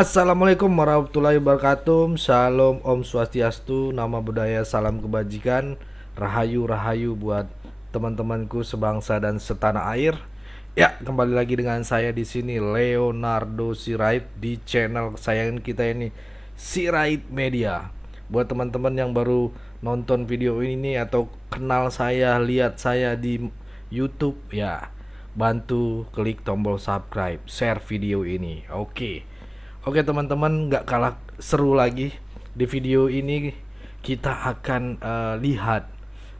Assalamualaikum warahmatullahi wabarakatuh. Shalom, Om Swastiastu, nama budaya, salam kebajikan, rahayu buat teman-temanku sebangsa dan setanah air. Ya, kembali lagi dengan saya di sini Leonardo Sirait di channel kesayangan kita ini, Sirait Media. Buat teman-teman yang baru nonton video ini atau kenal saya, lihat saya di YouTube, ya bantu klik tombol subscribe, share video ini. Oke teman-teman, nggak kalah seru lagi. Di video ini kita akan lihat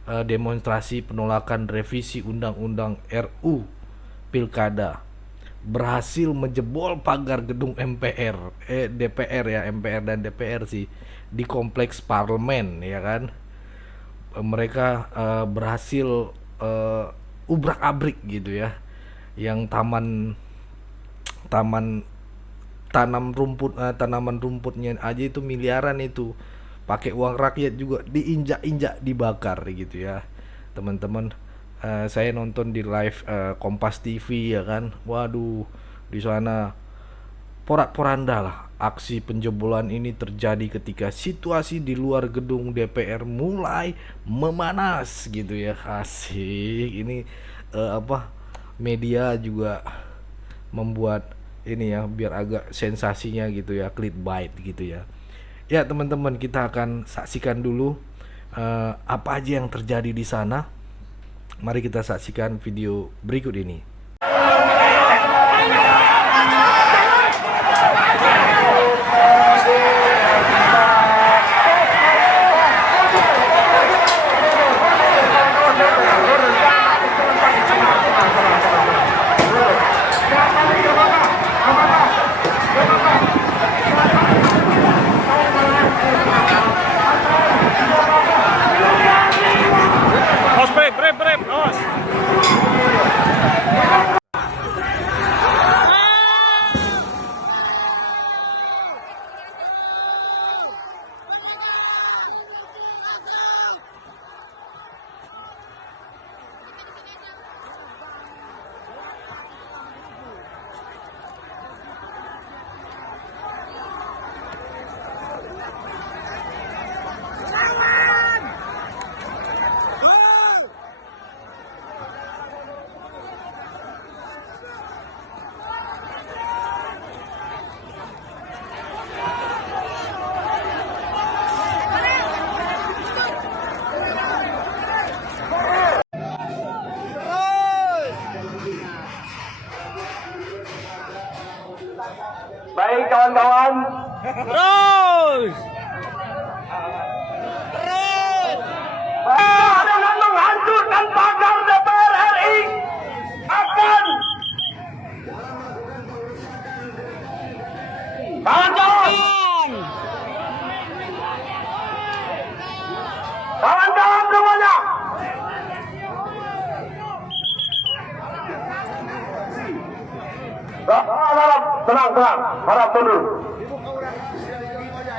demonstrasi penolakan revisi Undang-Undang RU Pilkada berhasil menjebol pagar gedung DPR ya, MPR dan DPR sih, di kompleks parlemen ya kan. Mereka berhasil ubrak-abrik gitu ya, yang tanaman rumputnya aja itu miliaran, itu pakai uang rakyat juga diinjak-injak, dibakar gitu ya teman-teman. Saya nonton di live Kompas TV ya kan, waduh, di sana porak-poranda lah. Aksi penjebolan ini terjadi ketika situasi di luar gedung DPR mulai memanas gitu ya. Asik ini media juga membuat ini ya biar agak sensasinya gitu ya, clickbait gitu ya. Ya teman-teman, kita akan saksikan dulu apa aja yang terjadi di sana. Mari kita saksikan video berikut ini. Brem, awas. Baik kawan-kawan, Terus. dengan menghancurkan pagar DPR RI akan kawan-kawan semuanya. Tenang, harap tunduk.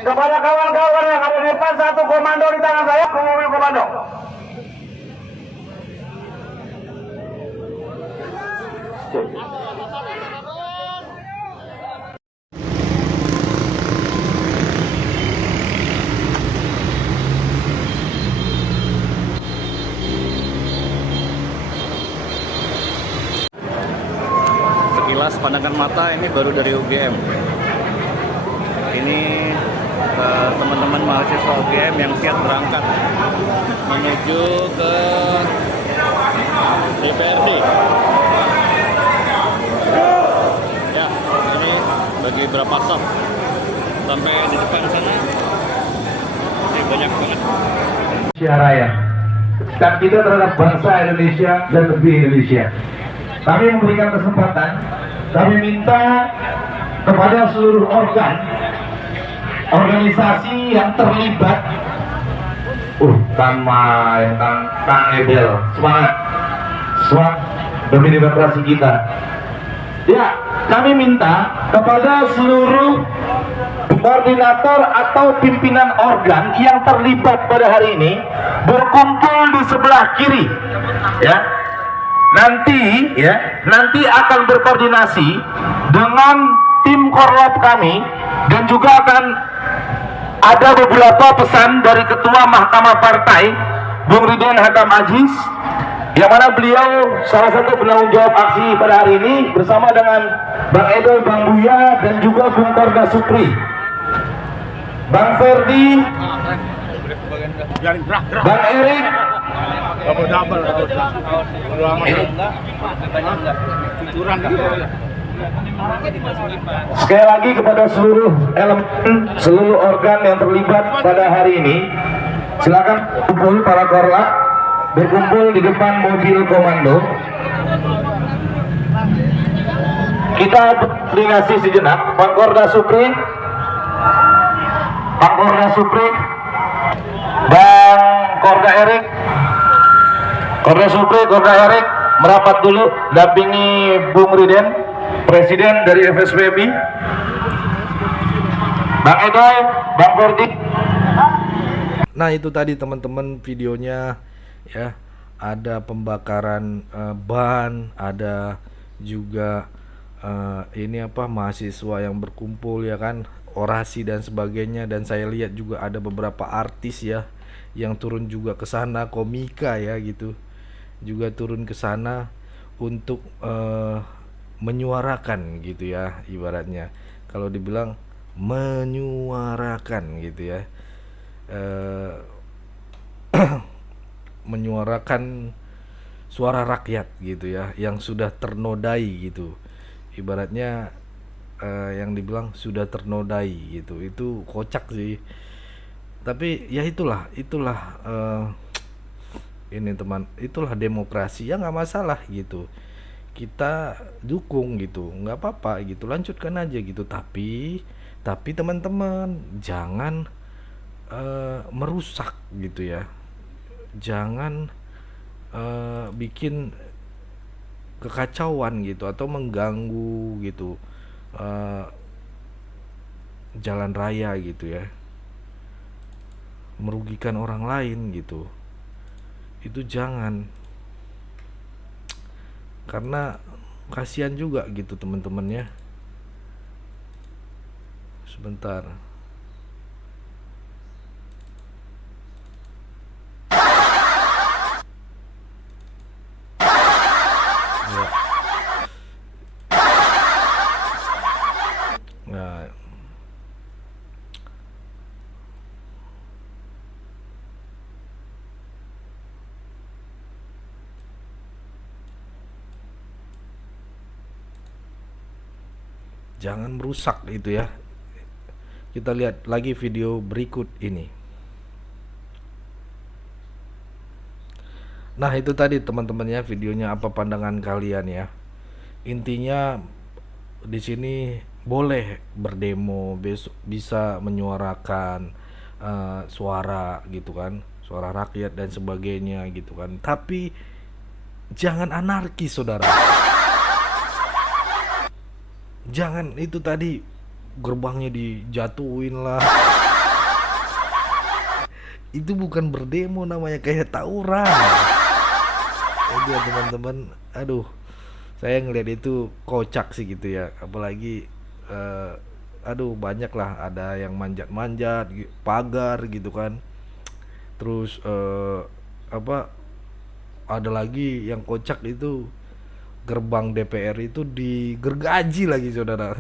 Kepada kawan-kawan yang ada di depan, satu komando di tangan saya, mobil komando. Sekilas pandangan mata ini baru dari UGM. Ini teman-teman mahasiswa UGM yang siap berangkat menuju ke DPRD. Ya, ini bagi berapa sop sampai di depan sana masih banyak banget. Indonesia Raya, dan kita terhadap bangsa Indonesia dan negeri Indonesia. Kami memberikan kesempatan, kami minta kepada seluruh organisasi yang terlibat, Kang Ebel, semangat demi demokrasi kita. Ya, kami minta kepada seluruh koordinator atau pimpinan organ yang terlibat pada hari ini berkumpul di sebelah kiri, ya. Nanti akan berkoordinasi dengan tim Korlap kami, dan juga akan ada beberapa pesan dari Ketua Mahkamah Partai Bung Ridwan Hakam Aziz, yang mana beliau salah satu penanggung jawab aksi pada hari ini bersama dengan Bang Edo, Bang Buya, dan juga Bung Korda Supri, Bang Ferdi, Bang Erik, sekali lagi kepada seluruh elemen, seluruh organ yang terlibat pada hari ini, silakan kumpul para korlap, berkumpul di depan mobil komando. Kita koordinasi sejenak. Bang Korda Supri, Bang Korda Supri, Bang Korda Erik, Korda Supri, Korda Erik merapat dulu, dampingi Bung Riden, Presiden dari FSPMI, Bang Edoy, Bang Ferdi. Nah itu tadi teman-teman videonya ya, ada pembakaran ban, ada juga ini apa, mahasiswa yang berkumpul ya kan, orasi dan sebagainya. Dan saya lihat juga ada beberapa artis ya yang turun juga ke sana, komika ya gitu, juga turun ke sana untuk menyuarakan gitu ya, ibaratnya kalau dibilang menyuarakan gitu ya, menyuarakan suara rakyat gitu ya, yang sudah ternodai gitu, ibaratnya yang dibilang sudah ternodai gitu. Itu kocak sih, tapi ya itulah ini teman, itulah demokrasi ya, nggak masalah gitu, kita dukung gitu, nggak apa-apa gitu, lanjutkan aja gitu. Tapi teman-teman jangan merusak gitu ya, jangan bikin kekacauan gitu atau mengganggu gitu jalan raya gitu ya, merugikan orang lain gitu. Itu jangan, karena kasihan juga gitu teman-teman ya. Sebentar. Ya. Nah, jangan merusak itu ya. Kita lihat lagi video berikut ini. Nah itu tadi teman-teman ya videonya, apa pandangan kalian ya. Intinya di sini boleh berdemo, bisa menyuarakan suara gitu kan, suara rakyat dan sebagainya gitu kan. Tapi jangan anarkis saudara. Jangan itu tadi gerbangnya dijatuhin lah. Itu bukan berdemo namanya, kayak tawuran. Itu ya teman-teman, aduh, saya ngeliat itu kocak sih gitu ya. Apalagi aduh banyak lah, ada yang manjat-manjat pagar gitu kan. Terus apa, ada lagi yang kocak itu, gerbang DPR itu digergaji lagi saudara.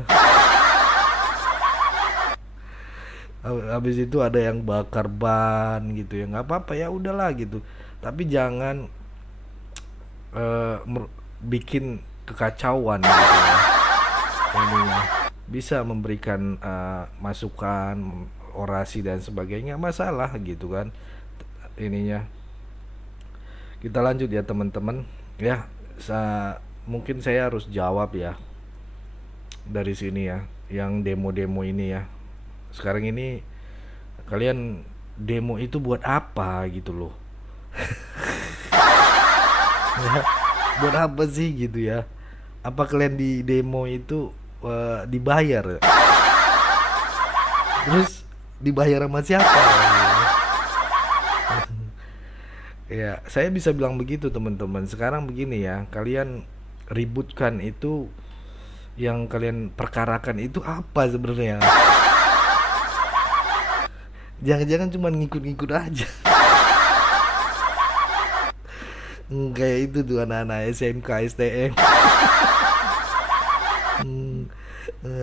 Habis itu ada yang bakar ban gitu ya, nggak apa-apa ya udahlah gitu. Tapi jangan bikin kekacauan gitu ya. Ininya bisa memberikan masukan, orasi dan sebagainya, masalah gitu kan. Ininya kita lanjut ya teman-teman ya. Mungkin saya harus jawab ya dari sini ya, yang demo-demo ini ya. Sekarang ini kalian demo itu buat apa gitu loh. Ya, buat apa sih gitu ya? Apa kalian di demo itu dibayar? Terus dibayar sama siapa? Ya, saya bisa bilang begitu teman-teman. Sekarang begini ya, kalian ributkan itu yang kalian perkarakan itu apa sebenarnya? Jangan-jangan cuma ngikut-ngikut aja. Kayak itu tuh anak-anak SMK STM.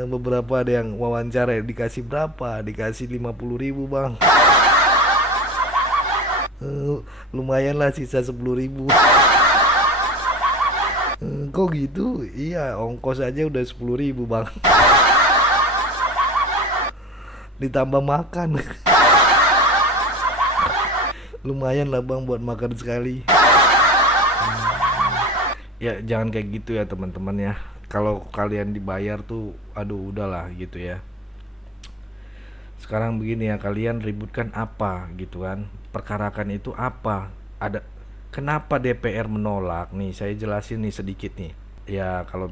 Beberapa ada yang wawancara dikasih berapa? Dikasih 50.000 bang. Lumayan lah sisa 10.000. Kok gitu? Iya, ongkos aja udah 10.000 bang. Ditambah makan. Lumayan lah bang buat makan sekali. Ya jangan kayak gitu ya teman-teman ya. Kalau kalian dibayar tuh aduh udahlah gitu ya. Sekarang begini ya, kalian ributkan apa gitu kan? Perkarakan itu apa? Ada kenapa DPR menolak nih? Saya jelasin nih sedikit nih. Ya kalau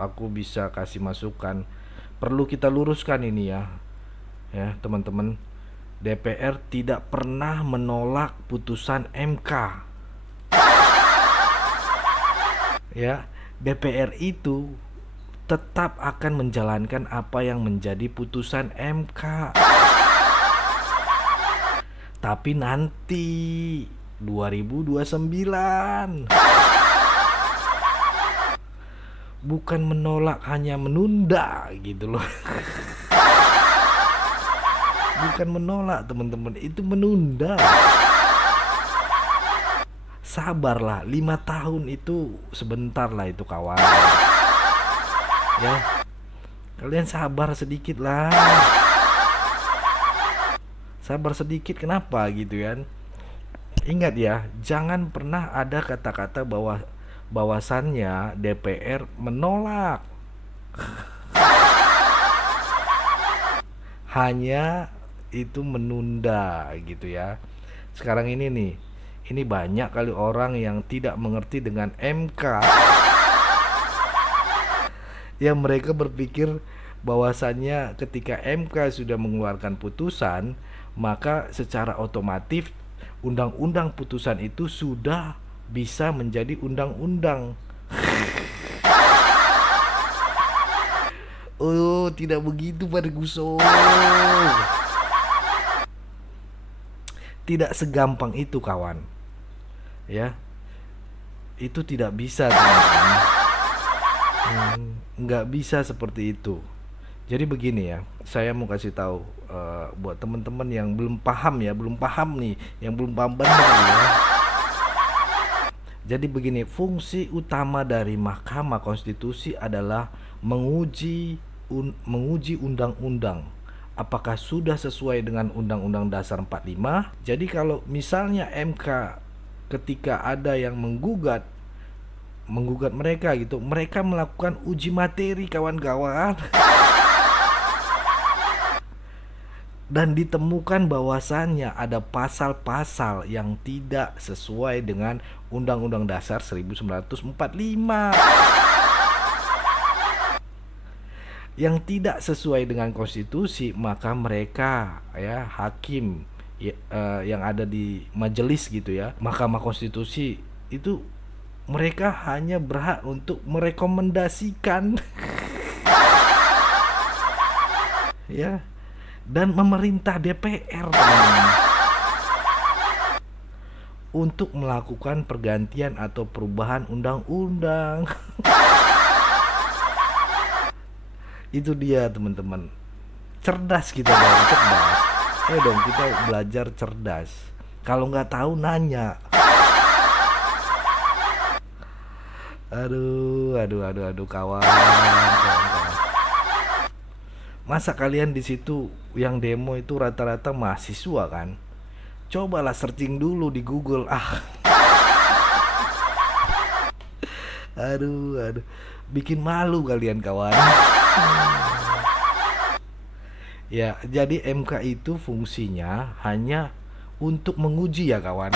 aku bisa kasih masukan, perlu kita luruskan ini ya. Ya, teman-teman. DPR tidak pernah menolak putusan MK. Ya, DPR itu tetap akan menjalankan apa yang menjadi putusan MK. Tapi nanti 2029. Bukan menolak, hanya menunda gitu loh. Bukan menolak teman-teman, itu menunda. Sabarlah, 5 tahun itu sebentar lah itu kawan. Ya, kalian sabar sedikit lah. Sabar sedikit, kenapa gitu kan? Ingat ya, jangan pernah ada kata-kata bahwasannya DPR menolak. Hanya itu menunda gitu ya. Sekarang ini nih, ini banyak kali orang yang tidak mengerti dengan MK. Ya mereka berpikir bahwasannya ketika MK sudah mengeluarkan putusan, maka secara otomatis undang-undang putusan itu sudah bisa menjadi undang-undang. Oh, tidak begitu Pak Guso. Tidak segampang itu kawan. Ya, itu tidak bisa teman-teman. Nggak bisa seperti itu. Jadi begini ya, saya mau kasih tahu buat teman-teman yang belum paham nih, yang belum paham benar ya. Jadi begini, fungsi utama dari Mahkamah Konstitusi adalah menguji undang-undang. Apakah sudah sesuai dengan Undang-Undang Dasar 45? Jadi kalau misalnya MK ketika ada yang menggugat mereka gitu, mereka melakukan uji materi kawan-kawan. Dan ditemukan bahwasannya ada pasal-pasal yang tidak sesuai dengan Undang-Undang Dasar 1945. Yang tidak sesuai dengan konstitusi, maka mereka ya hakim yang ada di majelis gitu ya, Mahkamah Konstitusi itu mereka hanya berhak untuk merekomendasikan ya, dan memerintah DPR untuk melakukan pergantian atau perubahan undang-undang. Itu dia teman-teman. Cerdas kita dong, cerdas. Ayo dong kita belajar cerdas. Kalau nggak tahu nanya. Aduh kawan. Masa kalian di situ yang demo itu rata-rata mahasiswa kan? Cobalah searching dulu di Google. Aduh. Bikin malu kalian kawan. Ya, jadi MK itu fungsinya hanya untuk menguji ya kawan.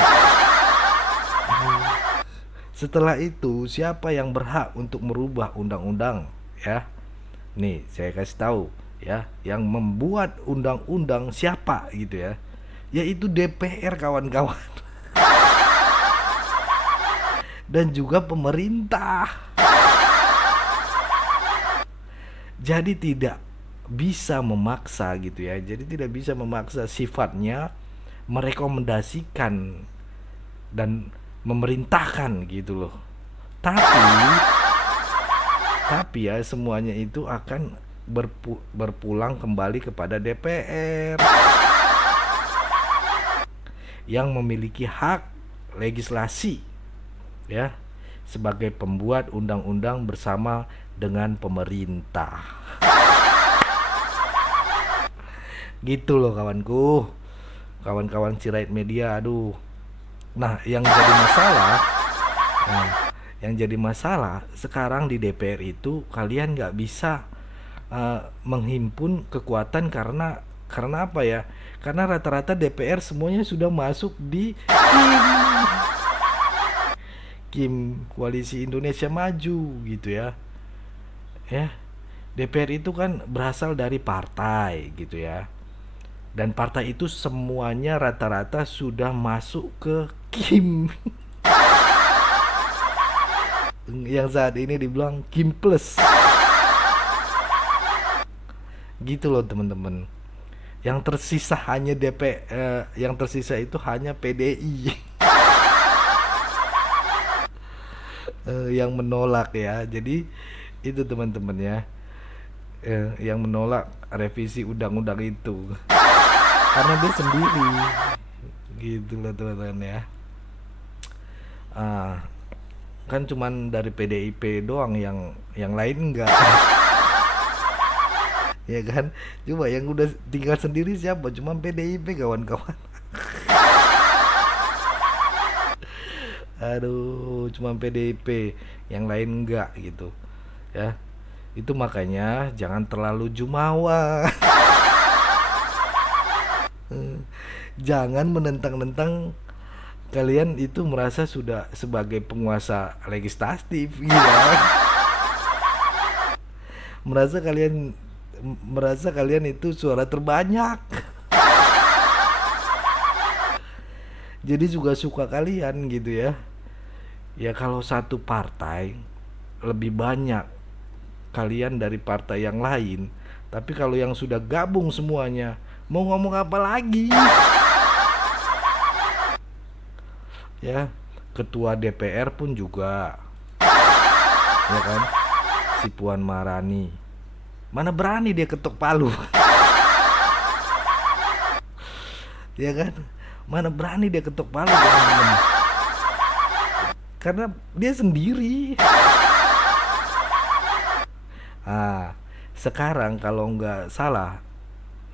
Setelah itu siapa yang berhak untuk merubah undang-undang ya? Nih, saya kasih tahu ya, yang membuat undang-undang siapa gitu ya? Yaitu DPR kawan-kawan. Dan juga pemerintah. Jadi tidak bisa memaksa gitu ya. Jadi tidak bisa memaksa, sifatnya merekomendasikan dan memerintahkan gitu loh. Tapi ya semuanya itu akan berpulang kembali kepada DPR yang memiliki hak legislasi ya, sebagai pembuat undang-undang bersama dengan pemerintah. Gitu loh kawanku, kawan-kawan Sirait Media. Aduh. Nah, yang jadi masalah sekarang di DPR itu kalian nggak bisa menghimpun kekuatan karena apa ya? Karena rata-rata DPR semuanya sudah masuk di Kim Koalisi Indonesia Maju gitu ya. Ya, DPR itu kan berasal dari partai gitu ya. Dan partai itu semuanya rata-rata sudah masuk ke Kim. Yang saat ini dibilang Kim Plus. Gitu loh teman-teman. Yang tersisa hanya yang tersisa itu hanya PDI. Yang menolak ya. Jadi itu teman-teman ya. Yang menolak revisi undang-undang itu. Karena dia sendiri. Gitu loh teman-teman ya. Kan cuman dari PDIP doang yang lain enggak. Ya kan, coba yang udah tinggal sendiri siapa? Cuma PDIP kawan-kawan. Aduh, cuma PDIP, yang lain enggak gitu ya. Itu makanya jangan terlalu jumawa. Jangan menentang-nentang kalian itu merasa sudah sebagai penguasa legislatif gitu ya. merasa kalian itu suara terbanyak. Jadi juga suka kalian gitu ya. Ya kalau satu partai lebih banyak kalian dari partai yang lain, tapi kalau yang sudah gabung semuanya mau ngomong apa lagi? Ya, ketua DPR pun juga, ya kan, si Puan Maharani, mana berani dia ketok palu. Ya kan, mana berani dia ketok palu teman-teman. Karena dia sendiri. Sekarang kalau nggak salah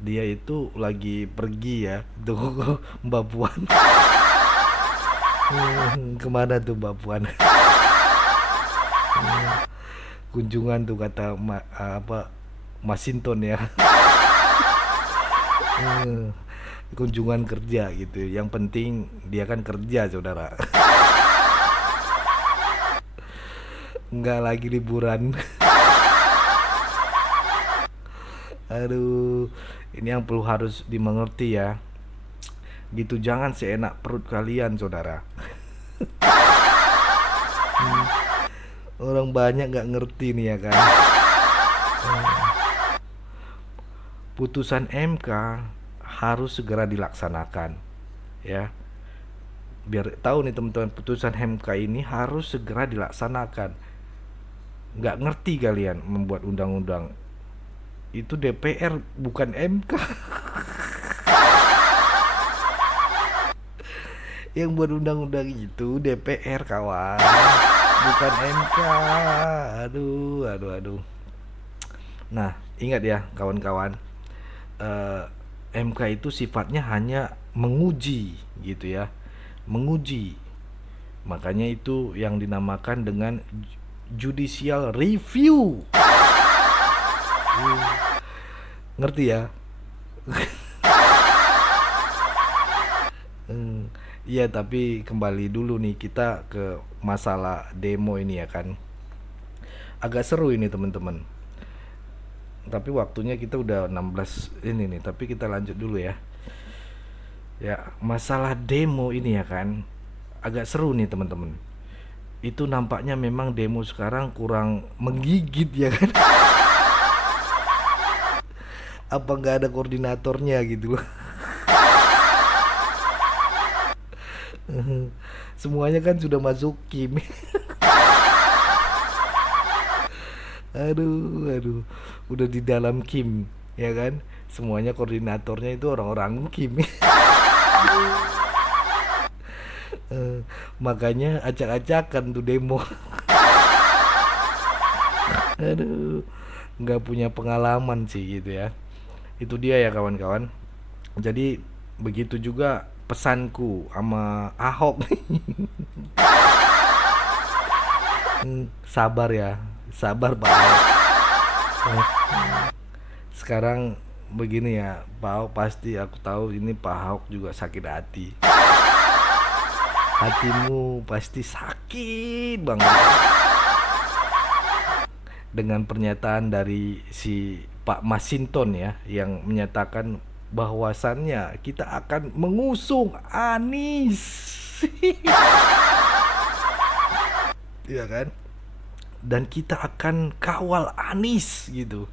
dia itu lagi pergi ya tuh Mbak Puan. Kemana tuh Mbak Puan? Kunjungan tuh kata Masinton ya. Kunjungan kerja gitu. Yang penting dia kan kerja saudara. Enggak lagi liburan. Aduh, ini yang perlu harus dimengerti ya. Gitu, jangan seenak perut kalian saudara. Orang banyak nggak ngerti nih ya kan. Putusan MK harus segera dilaksanakan ya. Biar tahu nih teman-teman, putusan MK ini harus segera dilaksanakan. Nggak ngerti kalian membuat undang-undang. Itu DPR bukan MK. Yang buat undang-undang itu DPR kawan, bukan MK. Aduh. Nah, ingat ya kawan-kawan, MK itu sifatnya hanya menguji gitu ya, menguji. Makanya itu yang dinamakan dengan judicial review. Ngerti ya? Iya, tapi kembali dulu nih kita ke masalah demo ini ya kan. Agak seru ini teman-teman. Tapi waktunya kita udah 16 ini nih, tapi kita lanjut dulu ya. Ya, masalah demo ini ya kan. Agak seru nih teman-teman. Itu nampaknya memang demo sekarang kurang menggigit ya kan. Apa nggak ada koordinatornya gitu loh. Semuanya kan sudah masuk Kim. Aduh, udah di dalam Kim, ya kan? Semuanya koordinatornya itu orang-orang Kim. Makanya acak-acakan tuh demo. Aduh, nggak punya pengalaman sih gitu ya. Itu dia ya kawan-kawan. Jadi begitu juga pesanku sama Ahok. Sabar ya, sabar Pak Ahok. Sekarang begini ya, Pak Ahok pasti aku tahu ini Pak Ahok juga sakit hati. Hatimu pasti sakit banget dengan pernyataan dari si Pak Masinton ya, yang menyatakan bahwasannya kita akan mengusung Anies. Iya kan? Dan kita akan kawal Anies gitu.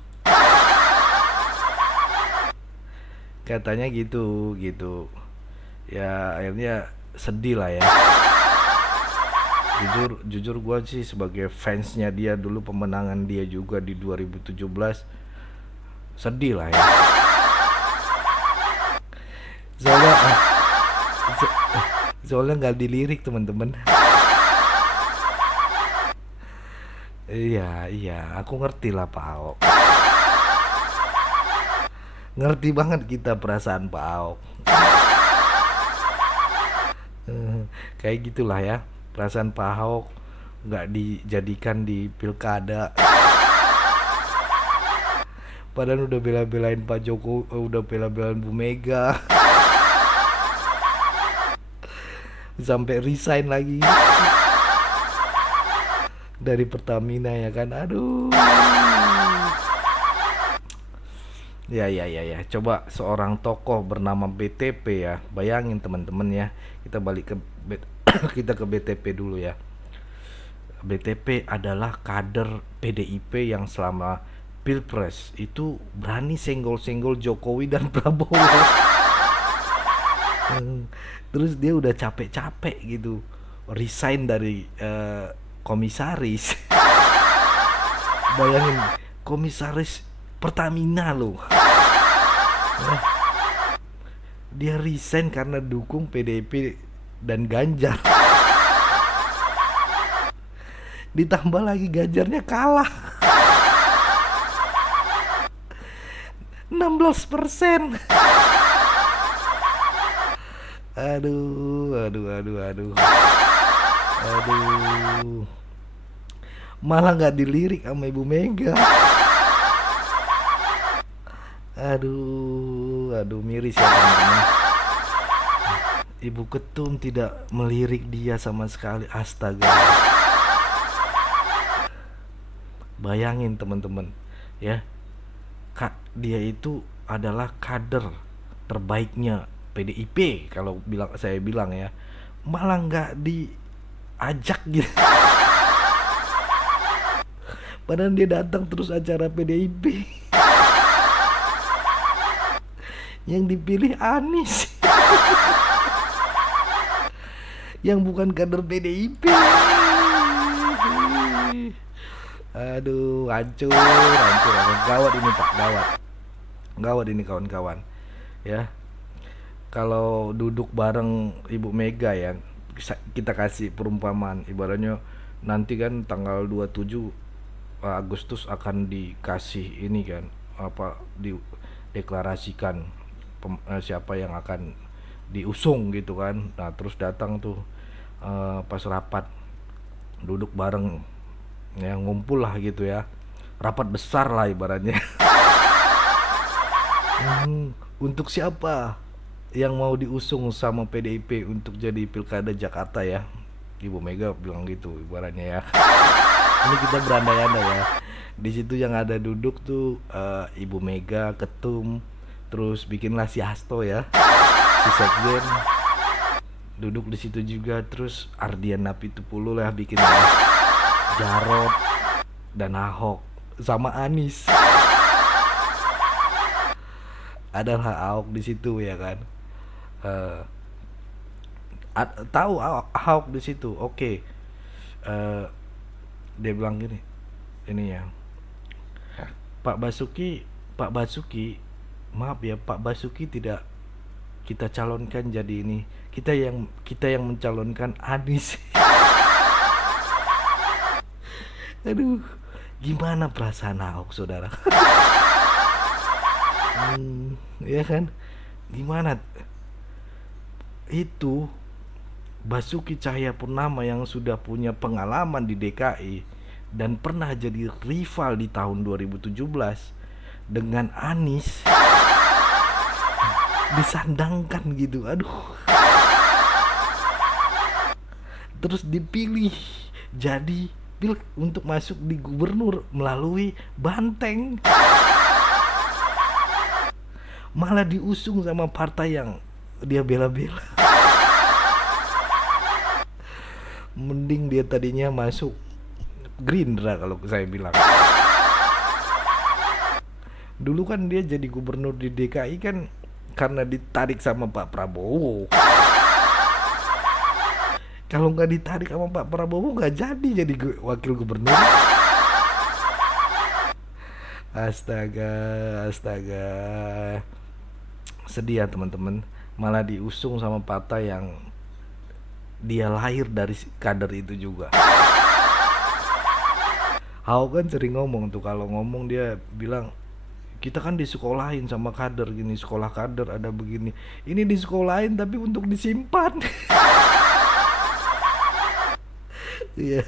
Katanya gitu. Ya akhirnya sedih lah ya. Jujur gue sih sebagai fansnya dia, dulu pemenangan dia juga di 2017, sedih lah ya. Soalnya nggak dilirik teman-teman. Iya, aku ngerti lah Pak Ahok. Ngerti banget kita perasaan Pak Ahok. Kayak gitulah ya, perasaan Pak Ahok nggak dijadikan di pilkada. Padahal udah bela-belain Pak Jokowi, udah bela-belain Bu Mega. Sampai resign lagi dari Pertamina ya kan. Aduh. Ya. Coba seorang tokoh bernama BTP ya. Bayangin teman-teman ya. Kita balik ke kita ke BTP dulu ya. BTP adalah kader PDIP yang selama Pilpres itu berani senggol-senggol Jokowi dan Prabowo. Terus dia udah capek-capek gitu resign dari komisaris. Bayangin, komisaris Pertamina loh. Dia resign karena dukung PDIP dan Ganjar. Ditambah lagi Ganjarnya kalah 16%. Aduh. Malah nggak dilirik sama Ibu Mega. Aduh, miris ya teman-teman. Ibu Ketum tidak melirik dia sama sekali. Astaga. Bayangin teman-teman ya, dia itu adalah kader terbaiknya PDIP kalau saya bilang ya, malah nggak diajak gitu. Padahal dia datang terus acara PDIP. Yang dipilih Anies. Yang bukan kader PDIP. Aduh, hancur. Gawat ini Pak, gawat ini kawan-kawan ya. Kalau duduk bareng Ibu Mega ya, kita kasih perumpamaan, ibaratnya nanti kan tanggal 27 Agustus akan dikasih ini kan, apa, dideklarasikan siapa yang akan diusung gitu kan. Nah terus datang tuh pas rapat, duduk bareng ya, ngumpul lah gitu ya, rapat besar lah ibaratnya. Untuk siapa yang mau diusung sama PDIP untuk jadi pilkada Jakarta ya, Ibu Mega bilang gitu ibaratnya ya. Ini kita berandai-andai ya. Di situ yang ada duduk tuh Ibu Mega, Ketum, terus bikinlah si Hasto ya, si Sekjen duduk di situ juga, terus Ardian Napitupulu lah bikin Jarot dan Ahok sama Anies. adalah Ahok di situ ya kan. Eh, tahu Ahok di situ. Oke. Eh, dia bilang gini, ini ya, Pak Basuki, Pak Basuki, maaf ya, Pak Basuki tidak kita calonkan jadi ini. Kita yang mencalonkan Anies. Aduh, gimana perasaan Ahok, saudara? Ya kan? Gimana itu Basuki Cahayapurnama yang sudah punya pengalaman di DKI dan pernah jadi rival di tahun 2017 dengan Anies disandangkan gitu. Aduh. Terus dipilih jadi untuk masuk di gubernur melalui Banteng. Malah diusung sama partai yang dia bela-bela. Mending dia tadinya masuk Gerindra kalau saya bilang. Dulu kan dia jadi gubernur di DKI kan karena ditarik sama Pak Prabowo. Kalau nggak ditarik sama Pak Prabowo nggak jadi wakil gubernur. Astaga, astaga. Sedih ya teman-teman. Malah diusung sama partai yang dia lahir dari kader itu juga. Ahok kan sering ngomong tuh, kalau ngomong dia bilang kita kan disekolahin sama kader gini, sekolah kader ada begini. Ini disekolahin tapi untuk disimpan. Iya,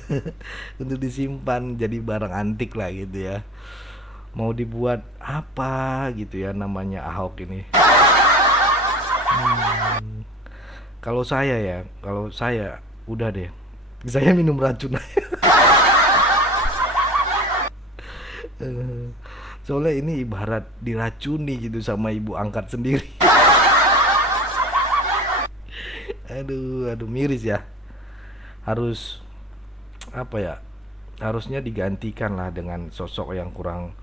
untuk disimpan jadi barang antik lah gitu ya. Mau dibuat apa gitu ya namanya Ahok ini. Kalau saya udah deh. Saya minum racun. Soalnya ini ibarat diracuni gitu sama ibu angkat sendiri. Aduh miris ya. Harus apa ya? Harusnya digantikan lah dengan sosok yang kurang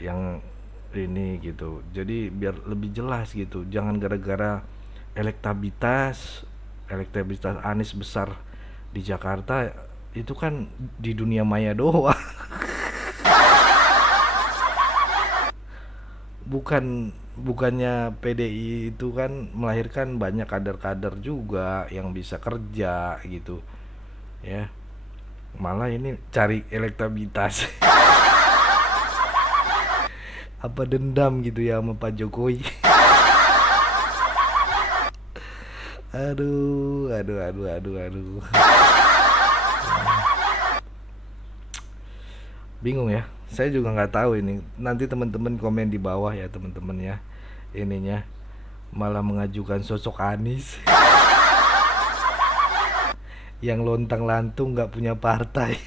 yang ini gitu. Jadi biar lebih jelas gitu. Jangan gara-gara elektabilitas Anies besar di Jakarta itu kan di dunia maya doang. Bukannya PDI itu kan melahirkan banyak kader-kader juga yang bisa kerja gitu ya, malah ini cari elektabilitas. Apa dendam gitu ya sama Pak Jokowi. Aduh. Bingung ya. Saya juga nggak tahu ini. Nanti teman-teman komen di bawah ya teman-teman ya. Ininya malah mengajukan sosok Anies yang lontang-lantung nggak punya partai.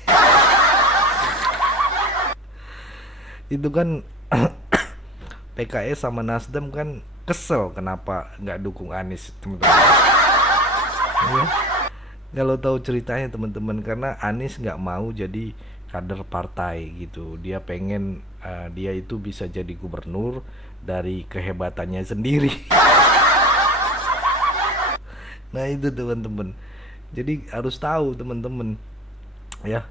Itu kan PKS sama Nasdem kan kesel kenapa nggak dukung Anies teman-teman. Ya. Kalau tahu ceritanya teman-teman, karena Anies nggak mau jadi kader partai gitu. Dia pengen dia itu bisa jadi gubernur dari kehebatannya sendiri. Nah itu teman-teman. Jadi harus tahu teman-teman ya,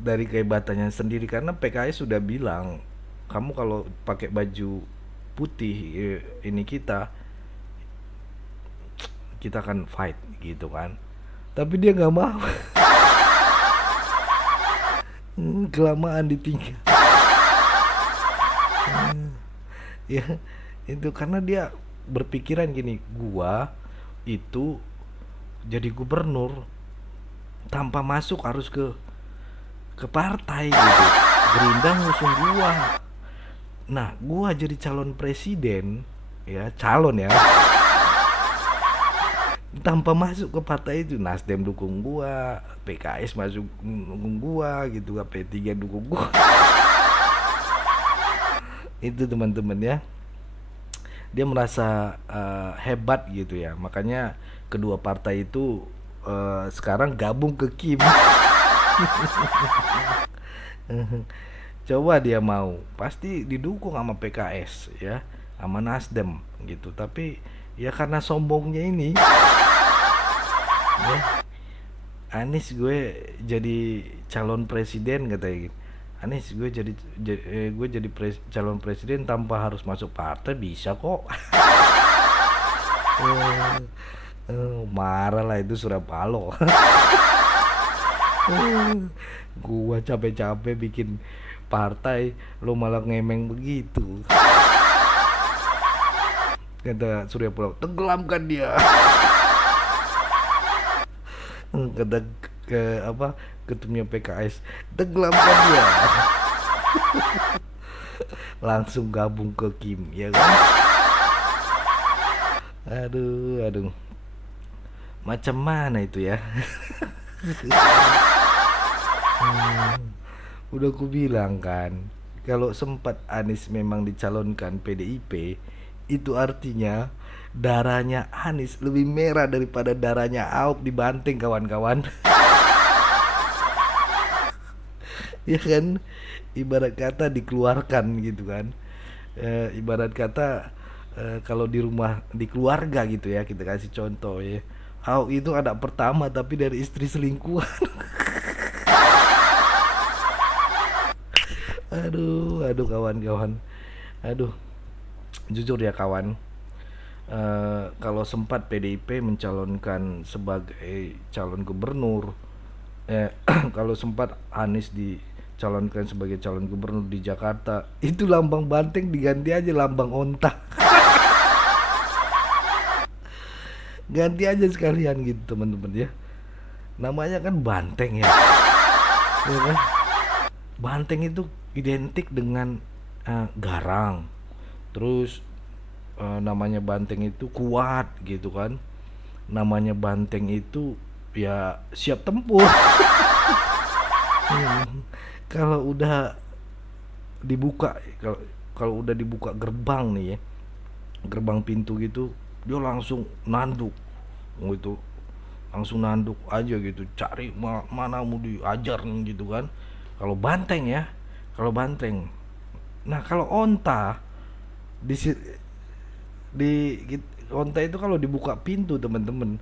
dari kehebatannya sendiri, karena PKS sudah bilang kamu kalau pakai baju putih ini kita akan fight gitu kan, tapi dia nggak mau. Kelamaan ditinggal. Ya itu karena dia berpikiran gini, gua itu jadi gubernur tanpa masuk harus ke partai gitu. Gerindra ngusung gua. Nah, gua jadi calon presiden ya, calon ya. Tanpa masuk ke partai itu, Nasdem dukung gua, PKS masuk dukung gua gitu, P3 dukung gua. Itu teman-teman ya. Dia merasa hebat gitu ya. Makanya kedua partai itu sekarang gabung ke Kim. Coba dia mau, pasti didukung sama PKS ya. sama Nasdem gitu. Tapi ya karena sombongnya ini ya, Anies gue jadi calon presiden katanya gitu. Anies gue jadi calon presiden tanpa harus masuk partai bisa kok. Marah lah itu Surya Paloh. Gua capek-capek bikin partai, lo malah ngemeng begitu. Kata Surya Paloh, tenggelamkan dia. Kata ketumnya PKS, tenggelamkan dia. Langsung gabung ke Kim, ya kan? Aduh. Macam mana itu ya? Udah aku bilang kan, kalau sempat Anies memang dicalonkan PDIP, itu artinya darahnya Anies lebih merah daripada darahnya Ahok di Banting, kawan-kawan. Ya kan, ibarat kata dikeluarkan gitu kan. Ibarat kata kalau di rumah, di keluarga gitu ya, kita kasih contoh ya, Ahok itu anak pertama tapi dari istri selingkuhan. Aduh kawan-kawan. Jujur ya kawan, kalau sempat PDIP mencalonkan sebagai calon gubernur, kalau sempat Anies dicalonkan sebagai calon gubernur di Jakarta, itu lambang banteng diganti aja lambang onta. Ganti aja sekalian gitu teman-teman ya. Namanya kan banteng ya. Ya kan? Banteng itu identik dengan garang. Terus namanya banteng itu kuat gitu kan. Namanya banteng itu ya siap tempur. Kalau udah dibuka, kalau udah dibuka gerbang nih ya, gerbang pintu gitu, dia langsung nanduk gitu, langsung nanduk aja gitu, cari mana mau diajar nih gitu kan. Kalau banteng ya, kalau banteng. Nah kalau onta di onta itu kalau dibuka pintu teman-teman,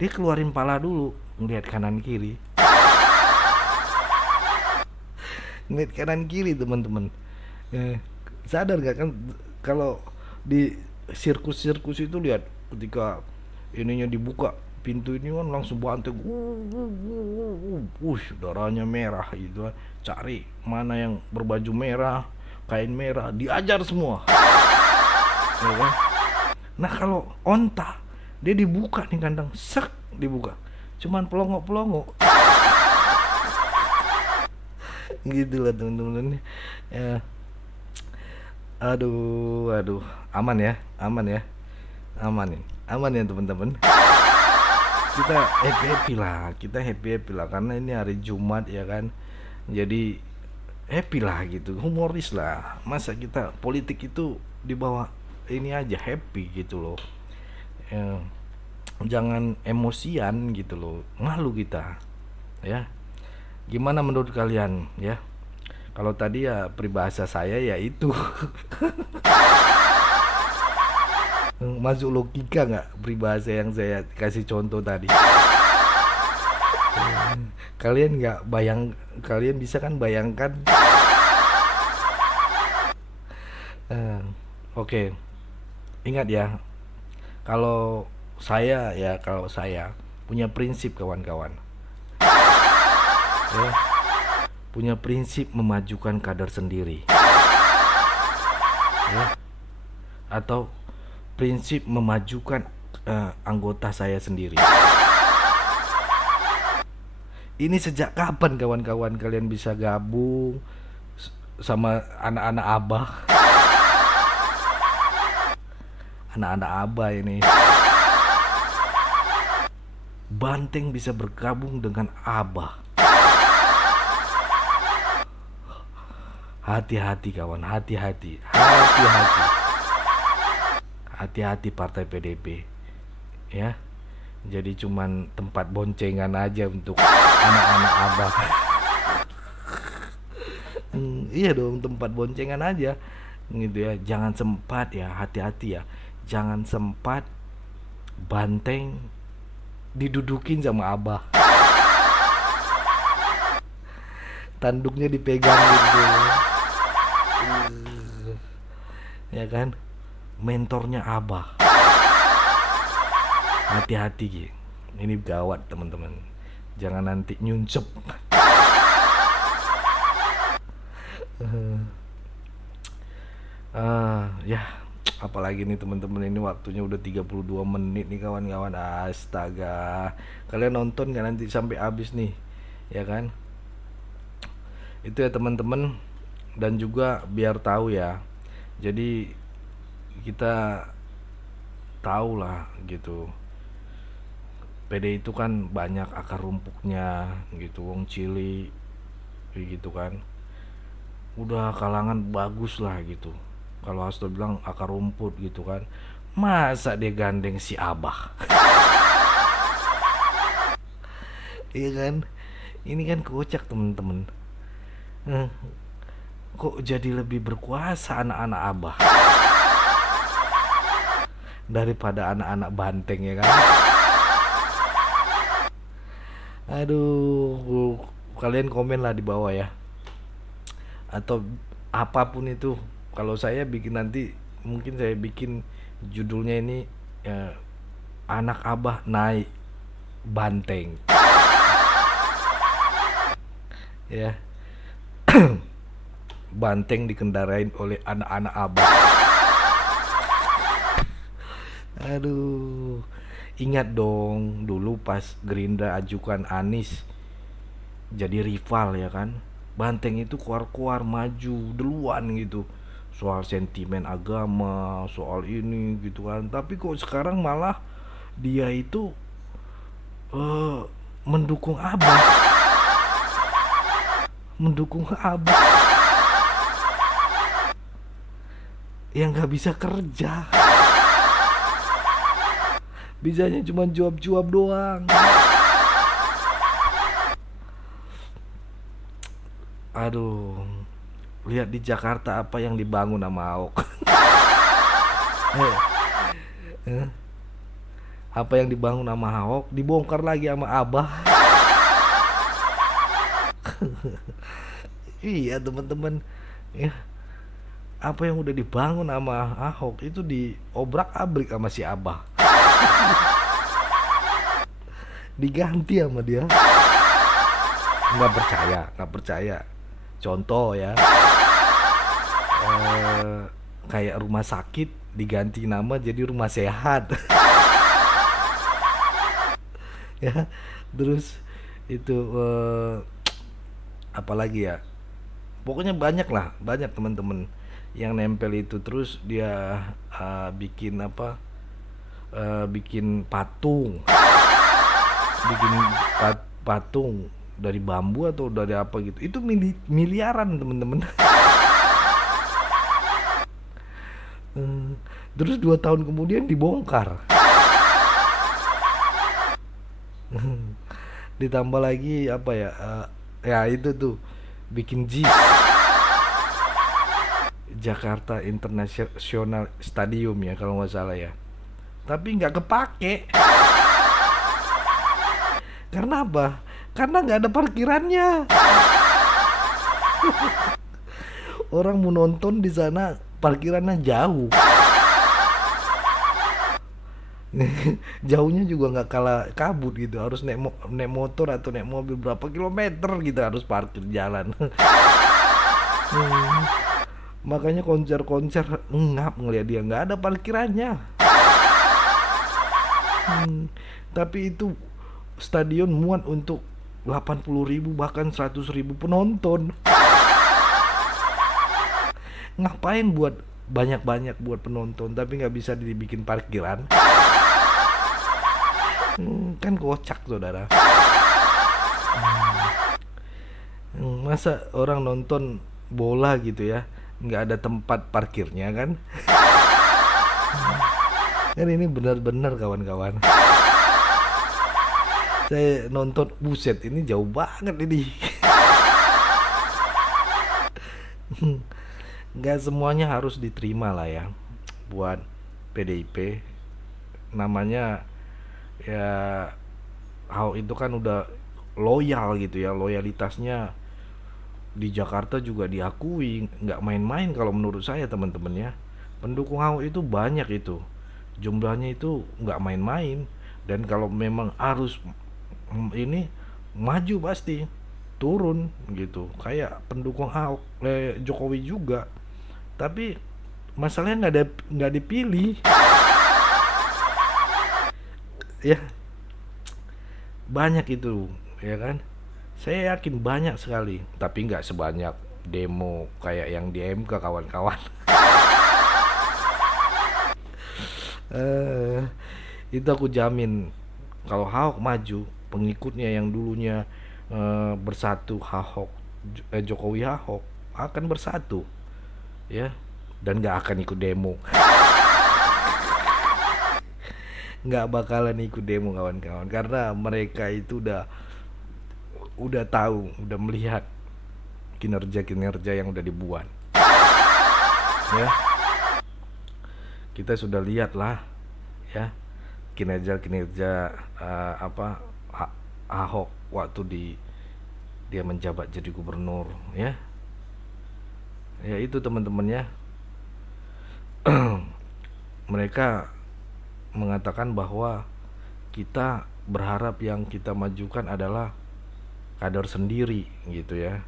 dia keluarin pala dulu, ngelihat kanan kiri. Ngelihat kanan kiri teman-teman. Sadar gak kan kalau di sirkus itu lihat ketika ininya dibuka pintu ini kan langsung banteng, darahnya merah gitu kan. Cari mana yang berbaju merah, kain merah, diajar semua. Ya kan? Nah kalau onta dia dibuka nih kandang, sek dibuka, cuman pelongo gitu lah teman-teman ya. Aduh, aman ya teman-teman. Kita happy lah karena ini hari Jumat ya kan, jadi happy lah gitu, humoris lah. Masa kita politik itu dibawa ini aja, happy gitu loh. Jangan emosian gitu loh, malu kita ya. Gimana menurut kalian ya? Kalau tadi ya peribahasa saya ya itu. Masuk logika nggak peribahasa yang saya kasih contoh tadi? Kalian bisa kan bayangkan? Oke. Ingat ya, kalau saya punya prinsip kawan-kawan. Ya, punya prinsip memajukan kader sendiri. Ya. Atau prinsip memajukan anggota saya sendiri. Ini sejak kapan kawan-kawan kalian bisa gabung sama anak-anak abah? Anak-anak abah ini. Banteng bisa bergabung dengan abah. Hati-hati kawan, hati-hati partai PDP ya. Jadi cuman tempat boncengan aja untuk anak-anak abah. Iya dong, tempat boncengan aja. gitu ya. Jangan sempat ya, hati-hati ya, jangan sempat banteng didudukin sama abah, tanduknya dipegang gitu ya kan, mentornya abah. Hati-hati Ki. Ini gawat teman-teman, jangan nanti nyuncep. Ya apalagi nih teman-teman, ini waktunya udah 32 menit nih kawan-kawan. Astaga, kalian nonton nggak nanti sampai habis nih ya kan? Itu ya teman-teman. Dan juga biar tahu ya, jadi kita tahu lah gitu, PD itu kan banyak akar rumputnya gitu, wong Cili gitu kan, udah kalangan bagus lah gitu. Kalau Hasto bilang akar rumput gitu kan, masa dia gandeng si abah? Iya kan, ini kan kocak temen-temen. Kok jadi lebih berkuasa anak-anak abah daripada anak-anak banteng ya kan? Aduh, kalian komen lah di bawah ya, atau apapun itu. Kalau saya bikin nanti, mungkin saya bikin judulnya ini anak abah naik banteng ya. Banteng dikendarain oleh anak-anak abah. Aduh, ingat dong dulu pas Gerindra ajukan Anies jadi rival ya kan, Banteng itu keluar-keluar maju duluan gitu, soal sentimen agama, soal ini gitu kan. Tapi kok sekarang malah dia itu mendukung abah, mendukung abah yang nggak bisa kerja, bisanya cuma jawab-jawab doang. Aduh, lihat di Jakarta apa yang dibangun sama Ahok. Apa yang dibangun sama Ahok dibongkar lagi sama Abah. Iya teman-teman ya, apa yang udah dibangun sama Ahok itu diobrak-abrik sama si Abah. Diganti sama dia. Nggak percaya. Contoh ya, kayak rumah sakit diganti nama jadi rumah sehat. Ya, terus itu apalagi ya, pokoknya banyak teman-teman yang nempel itu. Terus dia bikin apa, bikin patung patung dari bambu atau dari apa gitu, itu miliaran teman-teman. Terus 2 tahun kemudian dibongkar. Ditambah lagi apa ya, ya itu tuh bikin JIS, Jakarta International Stadium ya kalau nggak salah ya, tapi nggak kepake. Karena apa? Karena nggak ada parkirannya. Orang mau nonton di sana parkirannya jauh. Jauhnya juga nggak kalah kabut gitu, harus naik motor atau naik mobil berapa kilometer gitu, harus parkir jalan. Makanya konser ngap ngeliat dia nggak ada parkirannya. Tapi itu stadion muat untuk 80.000 bahkan 100.000 penonton. Ngapain buat banyak-banyak buat penonton tapi nggak bisa dibikin parkiran? Kan kocak saudara. Masa orang nonton bola gitu ya nggak ada tempat parkirnya kan? Kan ini benar-benar kawan-kawan. Saya nonton, buset ini jauh banget ini. nggak semuanya harus diterima lah ya buat PDIP. Namanya ya Ahok itu kan udah loyal gitu ya, loyalitasnya di Jakarta juga diakui, nggak main-main kalau menurut saya teman-teman ya. Pendukung Ahok itu banyak itu, jumlahnya itu nggak main-main. Dan kalau memang harus ini maju pasti turun gitu, kayak pendukung Ahok, Jokowi juga. Tapi masalahnya nggak dipilih ya, banyak itu ya kan. Saya yakin banyak sekali, tapi nggak sebanyak demo kayak yang di MK kawan-kawan. Eh, itu aku jamin kalau Ahok maju, pengikutnya yang dulunya bersatu Jokowi Ahok akan bersatu ya, dan nggak akan ikut demo. Nggak bakalan ikut demo kawan-kawan, karena mereka itu udah tahu, udah melihat kinerja yang udah dibuat ya. Kita sudah lihat lah ya kinerja Ahok waktu dia menjabat jadi gubernur ya. Ya itu teman-temannya. Mereka mengatakan bahwa kita berharap yang kita majukan adalah kader sendiri gitu ya.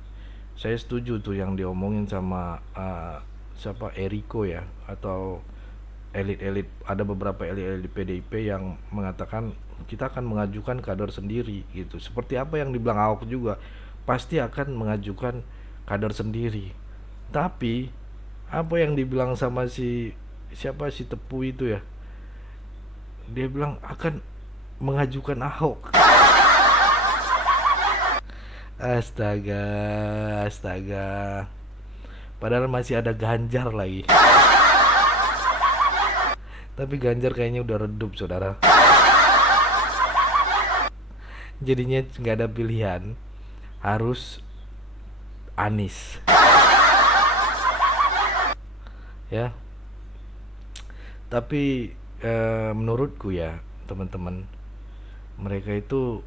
Saya setuju tuh yang diomongin sama siapa, Eriko ya, atau elit-elit, ada beberapa elit-elit PDIP yang mengatakan kita akan mengajukan kader sendiri gitu. Seperti apa yang dibilang Ahok juga, pasti akan mengajukan kader sendiri. Tapi apa yang dibilang sama si Tepu itu ya, dia bilang akan mengajukan Ahok. Astaga. Padahal masih ada Ganjar lagi. Tapi Ganjar kayaknya udah redup, saudara. Jadinya nggak ada pilihan, harus Anies. Ya. Tapi menurutku ya teman-teman, mereka itu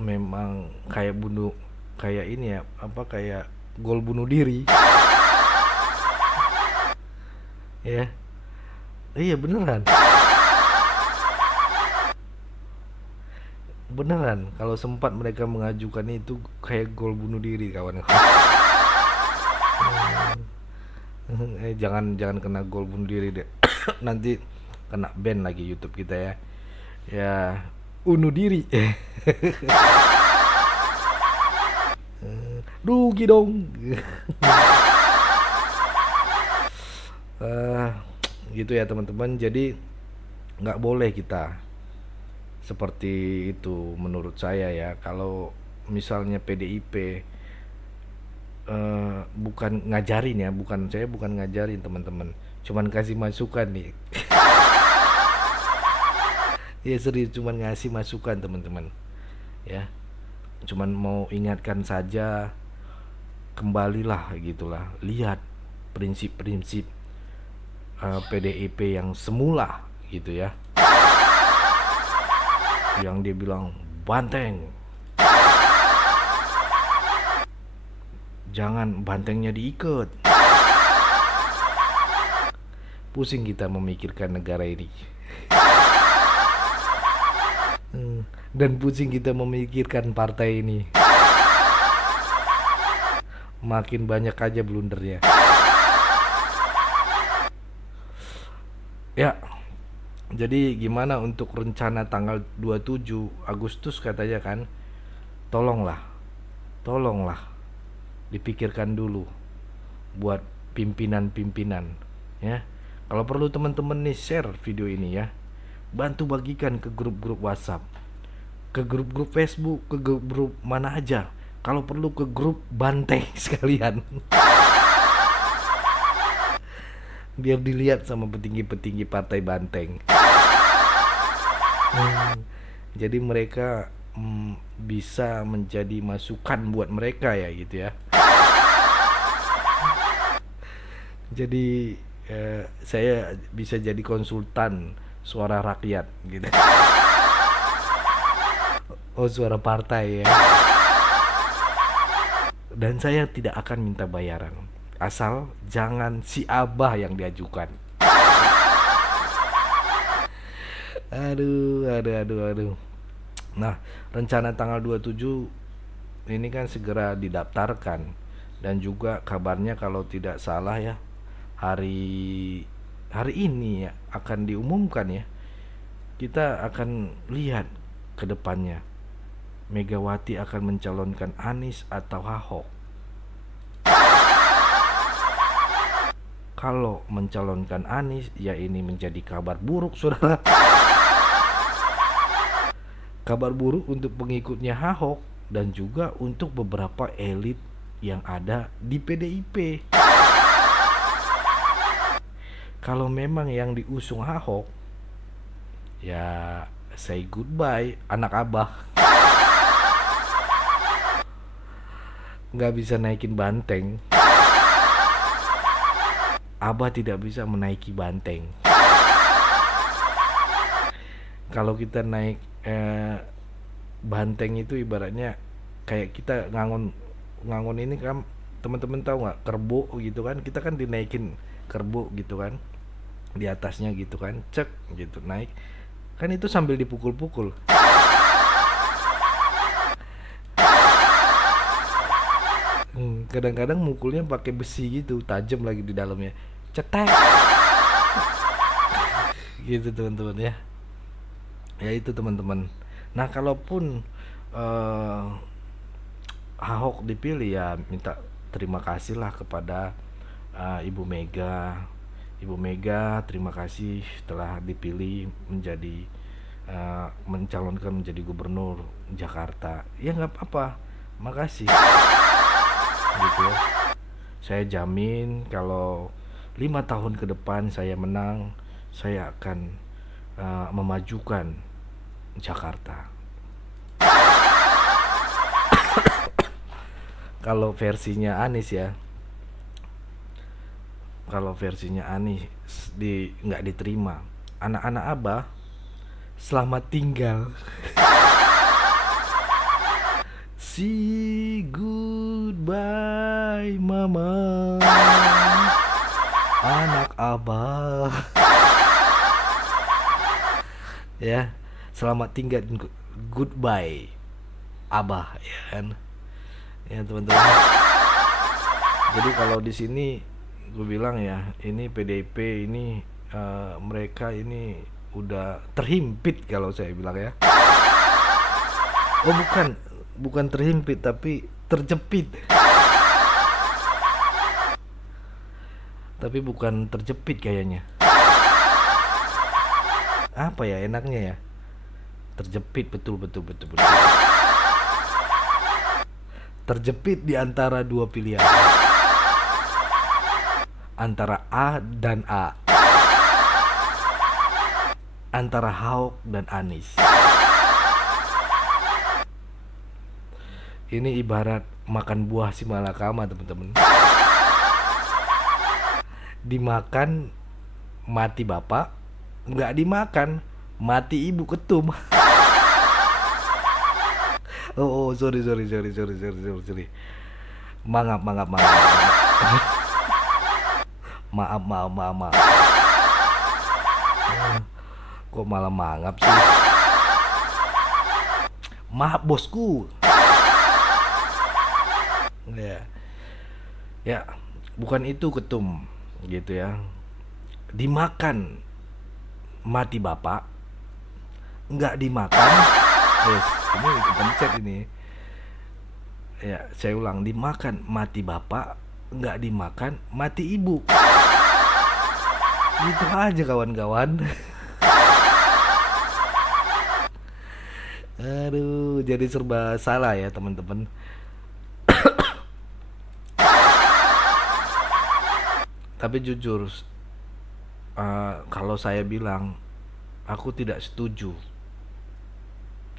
memang kayak ini ya, kayak gol bunuh diri. Ya. Iya beneran. Kalau sempat mereka mengajukan itu kayak gol bunuh diri kawan. Jangan kena gol bunuh diri deh. Nanti kena ban lagi YouTube kita ya. Ya, bunuh diri. Rugi dong. Gitu ya teman-teman. Jadi nggak boleh kita seperti itu menurut saya ya. Kalau misalnya PDIP bukan ngajarin ya, saya bukan ngajarin teman-teman, cuman kasih masukan nih. Ya serius, cuman ngasih masukan teman-teman ya, cuman mau ingatkan saja, kembalilah gitulah, lihat prinsip-prinsip PDIP yang semula gitu ya, yang dia bilang banteng, jangan bantengnya diikat. Pusing kita memikirkan negara ini. Dan pusing kita memikirkan partai ini. Makin banyak aja blundernya. Ya. Jadi gimana untuk rencana tanggal 27 Agustus katanya kan? Tolonglah dipikirkan dulu buat pimpinan-pimpinan ya. Kalau perlu teman-teman nih share video ini ya. Bantu bagikan ke grup-grup WhatsApp, ke grup-grup Facebook, ke grup mana aja. Kalau perlu ke grup banteng sekalian. Biar dilihat sama petinggi-petinggi partai banteng. Jadi mereka bisa menjadi masukan buat mereka ya gitu ya. Jadi saya bisa jadi konsultan suara rakyat gitu. Oh, suara partai ya. Dan saya tidak akan minta bayaran, asal jangan si Abah yang diajukan. Aduh. Nah, rencana tanggal 27 ini kan segera didaftarkan, dan juga kabarnya kalau tidak salah ya, hari ini ya akan diumumkan ya. Kita akan lihat ke depannya, Megawati akan mencalonkan Anies atau Ahok. Kalau mencalonkan Anies, ya ini menjadi kabar buruk, saudara. Kabar buruk untuk pengikutnya Ahok dan juga untuk beberapa elit yang ada di PDIP. Kalau memang yang diusung Ahok, ya say goodbye anak Abah. Nggak bisa naikin banteng. Abah tidak bisa menaiki banteng. Kalau kita naik banteng itu ibaratnya kayak kita ngangon ini kan, teman-teman tahu nggak, kerbau gitu kan, kita kan dinaikin kerbau gitu kan, di atasnya gitu kan, cek gitu naik kan, itu sambil dipukul-pukul. Kadang-kadang mukulnya pakai besi gitu, tajam lagi di dalamnya, cetek gitu teman-teman ya. Ya itu teman-teman. Nah, kalaupun Ahok dipilih, ya minta terima kasih lah kepada Ibu Mega. Ibu Mega, terima kasih telah dipilih menjadi mencalonkan menjadi gubernur Jakarta. Ya nggak apa-apa, makasih. Gitu ya. Saya jamin kalau 5 tahun ke depan saya menang, saya akan memajukan Jakarta. Kalau versinya Anies ya, kalau versinya Anies nggak diterima, anak-anak Abah selamat tinggal. See goodbye mama, anak Abah. Ya, selamat tinggal, goodbye Abah, ya kan. Ya teman-teman. Jadi kalau di sini gue bilang ya, ini PDIP ini mereka ini udah terhimpit kalau saya bilang ya. Oh bukan terhimpit, tapi terjepit. Tapi bukan terjepit kayaknya. Apa ya enaknya ya? Terjepit, betul. Terjepit di antara dua pilihan, antara A dan A, antara Ahok dan Anies. Ini ibarat makan buah si malakama, teman-teman. Dimakan mati bapak, nggak dimakan mati ibu ketum. Oh, sorry. Maaf. Maaf. Kok malah mangap sih? Maaf bosku. Ya, bukan itu ketum gitu ya. Dimakan mati bapak, nggak dimakan. Ini kepencet ini. Ya, saya ulang, dimakan mati bapak, nggak dimakan mati ibu. Gitu aja kawan-kawan. Aduh, jadi serba salah ya teman-teman. Tapi jujur, kalau saya bilang, aku tidak setuju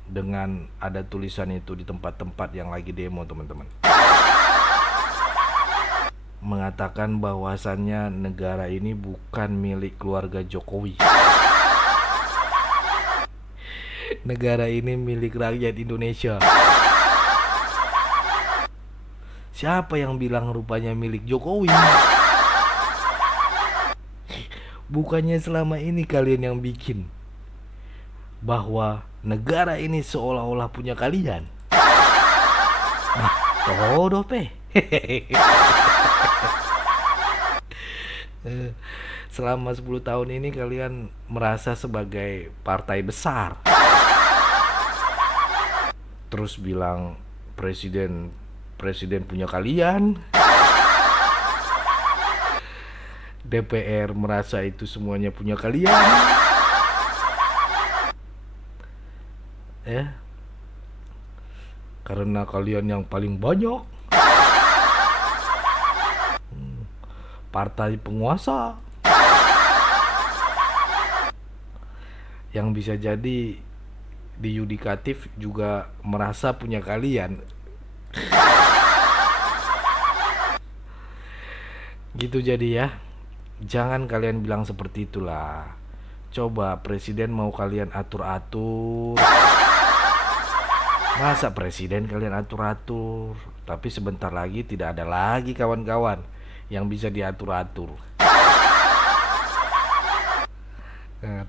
dengan ada tulisan itu di tempat-tempat yang lagi demo, teman-teman. mengatakan bahwasannya negara ini bukan milik keluarga Jokowi. Negara ini milik rakyat Indonesia. Siapa yang bilang rupanya milik Jokowi? Bukannya selama ini kalian yang bikin bahwa negara ini seolah-olah punya kalian. Nah, bodoh pe. Selama 10 tahun ini kalian merasa sebagai partai besar. Terus bilang presiden punya kalian. DPR merasa itu semuanya punya kalian. Ya. Karena kalian yang paling banyak. Partai penguasa. Yang bisa jadi di yudikatif juga merasa punya kalian. Gitu jadi ya. Jangan kalian bilang seperti itulah. Coba presiden mau kalian atur-atur. Masa presiden kalian atur-atur, tapi sebentar lagi tidak ada lagi kawan-kawan yang bisa diatur-atur.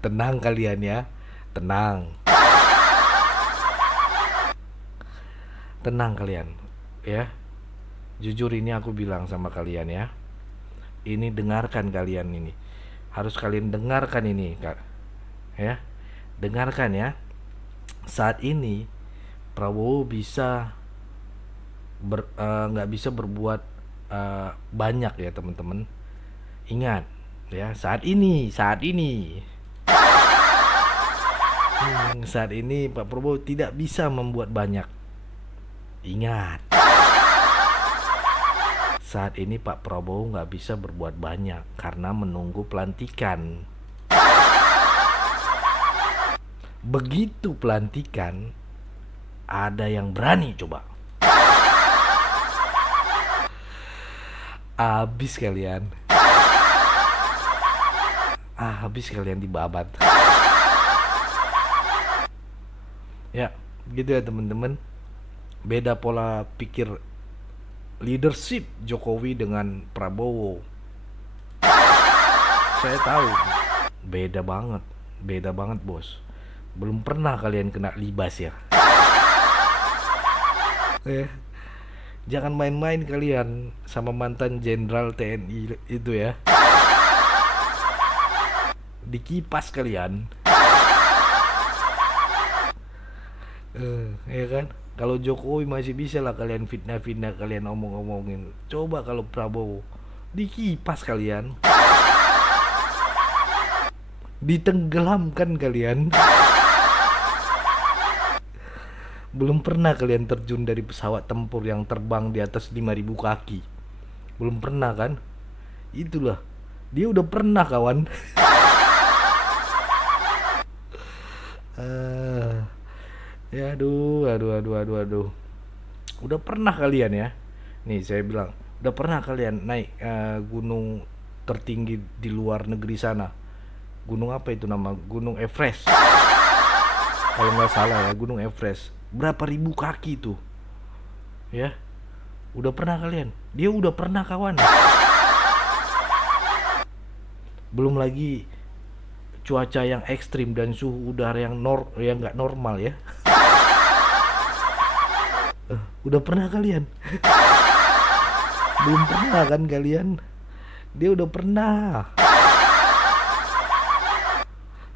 Tenang kalian ya. Tenang. Tenang kalian ya. Jujur ini aku bilang sama kalian ya. Ini dengarkan kalian ini. Harus kalian dengarkan ini, Kak. Ya. Dengarkan ya. Saat ini Prabowo bisa nggak bisa berbuat banyak ya, teman-teman. Ingat ya, saat ini saat ini Pak Prabowo tidak bisa membuat banyak. Ingat, saat ini Pak Prabowo nggak bisa berbuat banyak karena menunggu pelantikan. Begitu pelantikan, ada yang berani coba. Habis kalian. Habis kalian dibabat. Ya, gitu ya teman-teman. Beda pola pikir leadership Jokowi dengan Prabowo. Saya tahu beda banget bos. Belum pernah kalian kena libas ya. Jangan main-main kalian sama mantan jenderal TNI itu ya. Dikipas kalian. Ya kan? Kalau Jokowi masih bisa lah kalian fitnah-fitnah, kalian omong-omongin. Coba kalau Prabowo, dikipas kalian. Ditenggelamkan kalian. Belum pernah kalian terjun dari pesawat tempur yang terbang di atas 5.000 kaki. Belum pernah kan? Itulah. Dia udah pernah kawan. Ya aduh. Udah pernah kalian ya. Nih saya bilang, udah pernah kalian naik gunung tertinggi di luar negeri sana. Gunung apa itu nama? Gunung Everest. Kalau nggak salah ya, Gunung Everest. Berapa ribu kaki tuh? Ya. Udah pernah kalian? Dia udah pernah kawan. Belum lagi cuaca yang ekstrim dan suhu udara yang nggak normal ya. Udah pernah kalian? Belum pernah kan kalian? Dia udah pernah.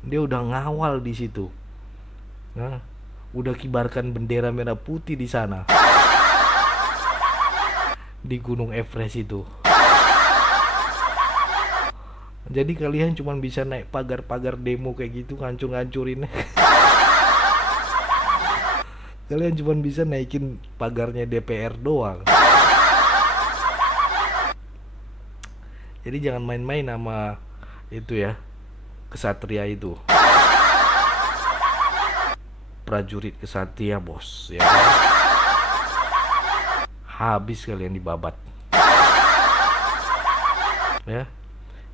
Dia udah ngawal di situ. Nah, udah kibarkan bendera merah putih di sana. Di Gunung Everest itu. Jadi kalian cuma bisa naik pagar-pagar demo kayak gitu, ngancur-ngancurin. Kalian cuma bisa naikin pagarnya DPR doang. Jadi jangan main-main sama itu ya, kesatria itu. Prajurit kesatria bos ya. Habis kalian dibabat. Ya,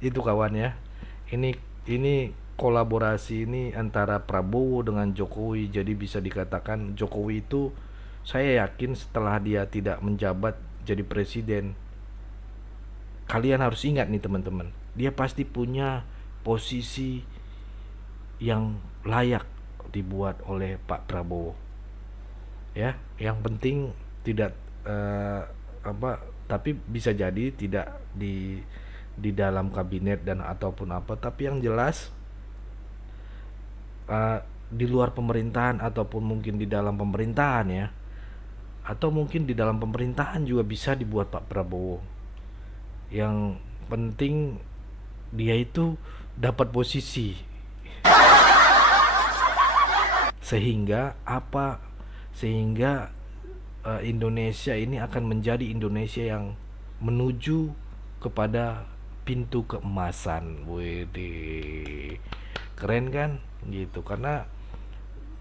itu kawan ya. Ini kolaborasi ini antara Prabowo dengan Jokowi. Jadi bisa dikatakan Jokowi itu, saya yakin setelah dia tidak menjabat jadi presiden, kalian harus ingat nih teman-teman, dia pasti punya posisi yang layak dibuat oleh Pak Prabowo. Ya, yang penting tidak tapi bisa jadi tidak di dalam kabinet dan ataupun apa, tapi yang jelas di luar pemerintahan ataupun mungkin di dalam pemerintahan ya, atau mungkin di dalam pemerintahan juga bisa dibuat Pak Prabowo. Yang penting dia itu dapat posisi, sehingga Indonesia ini akan menjadi Indonesia yang menuju kepada pintu keemasan. Wih, keren kan gitu. Karena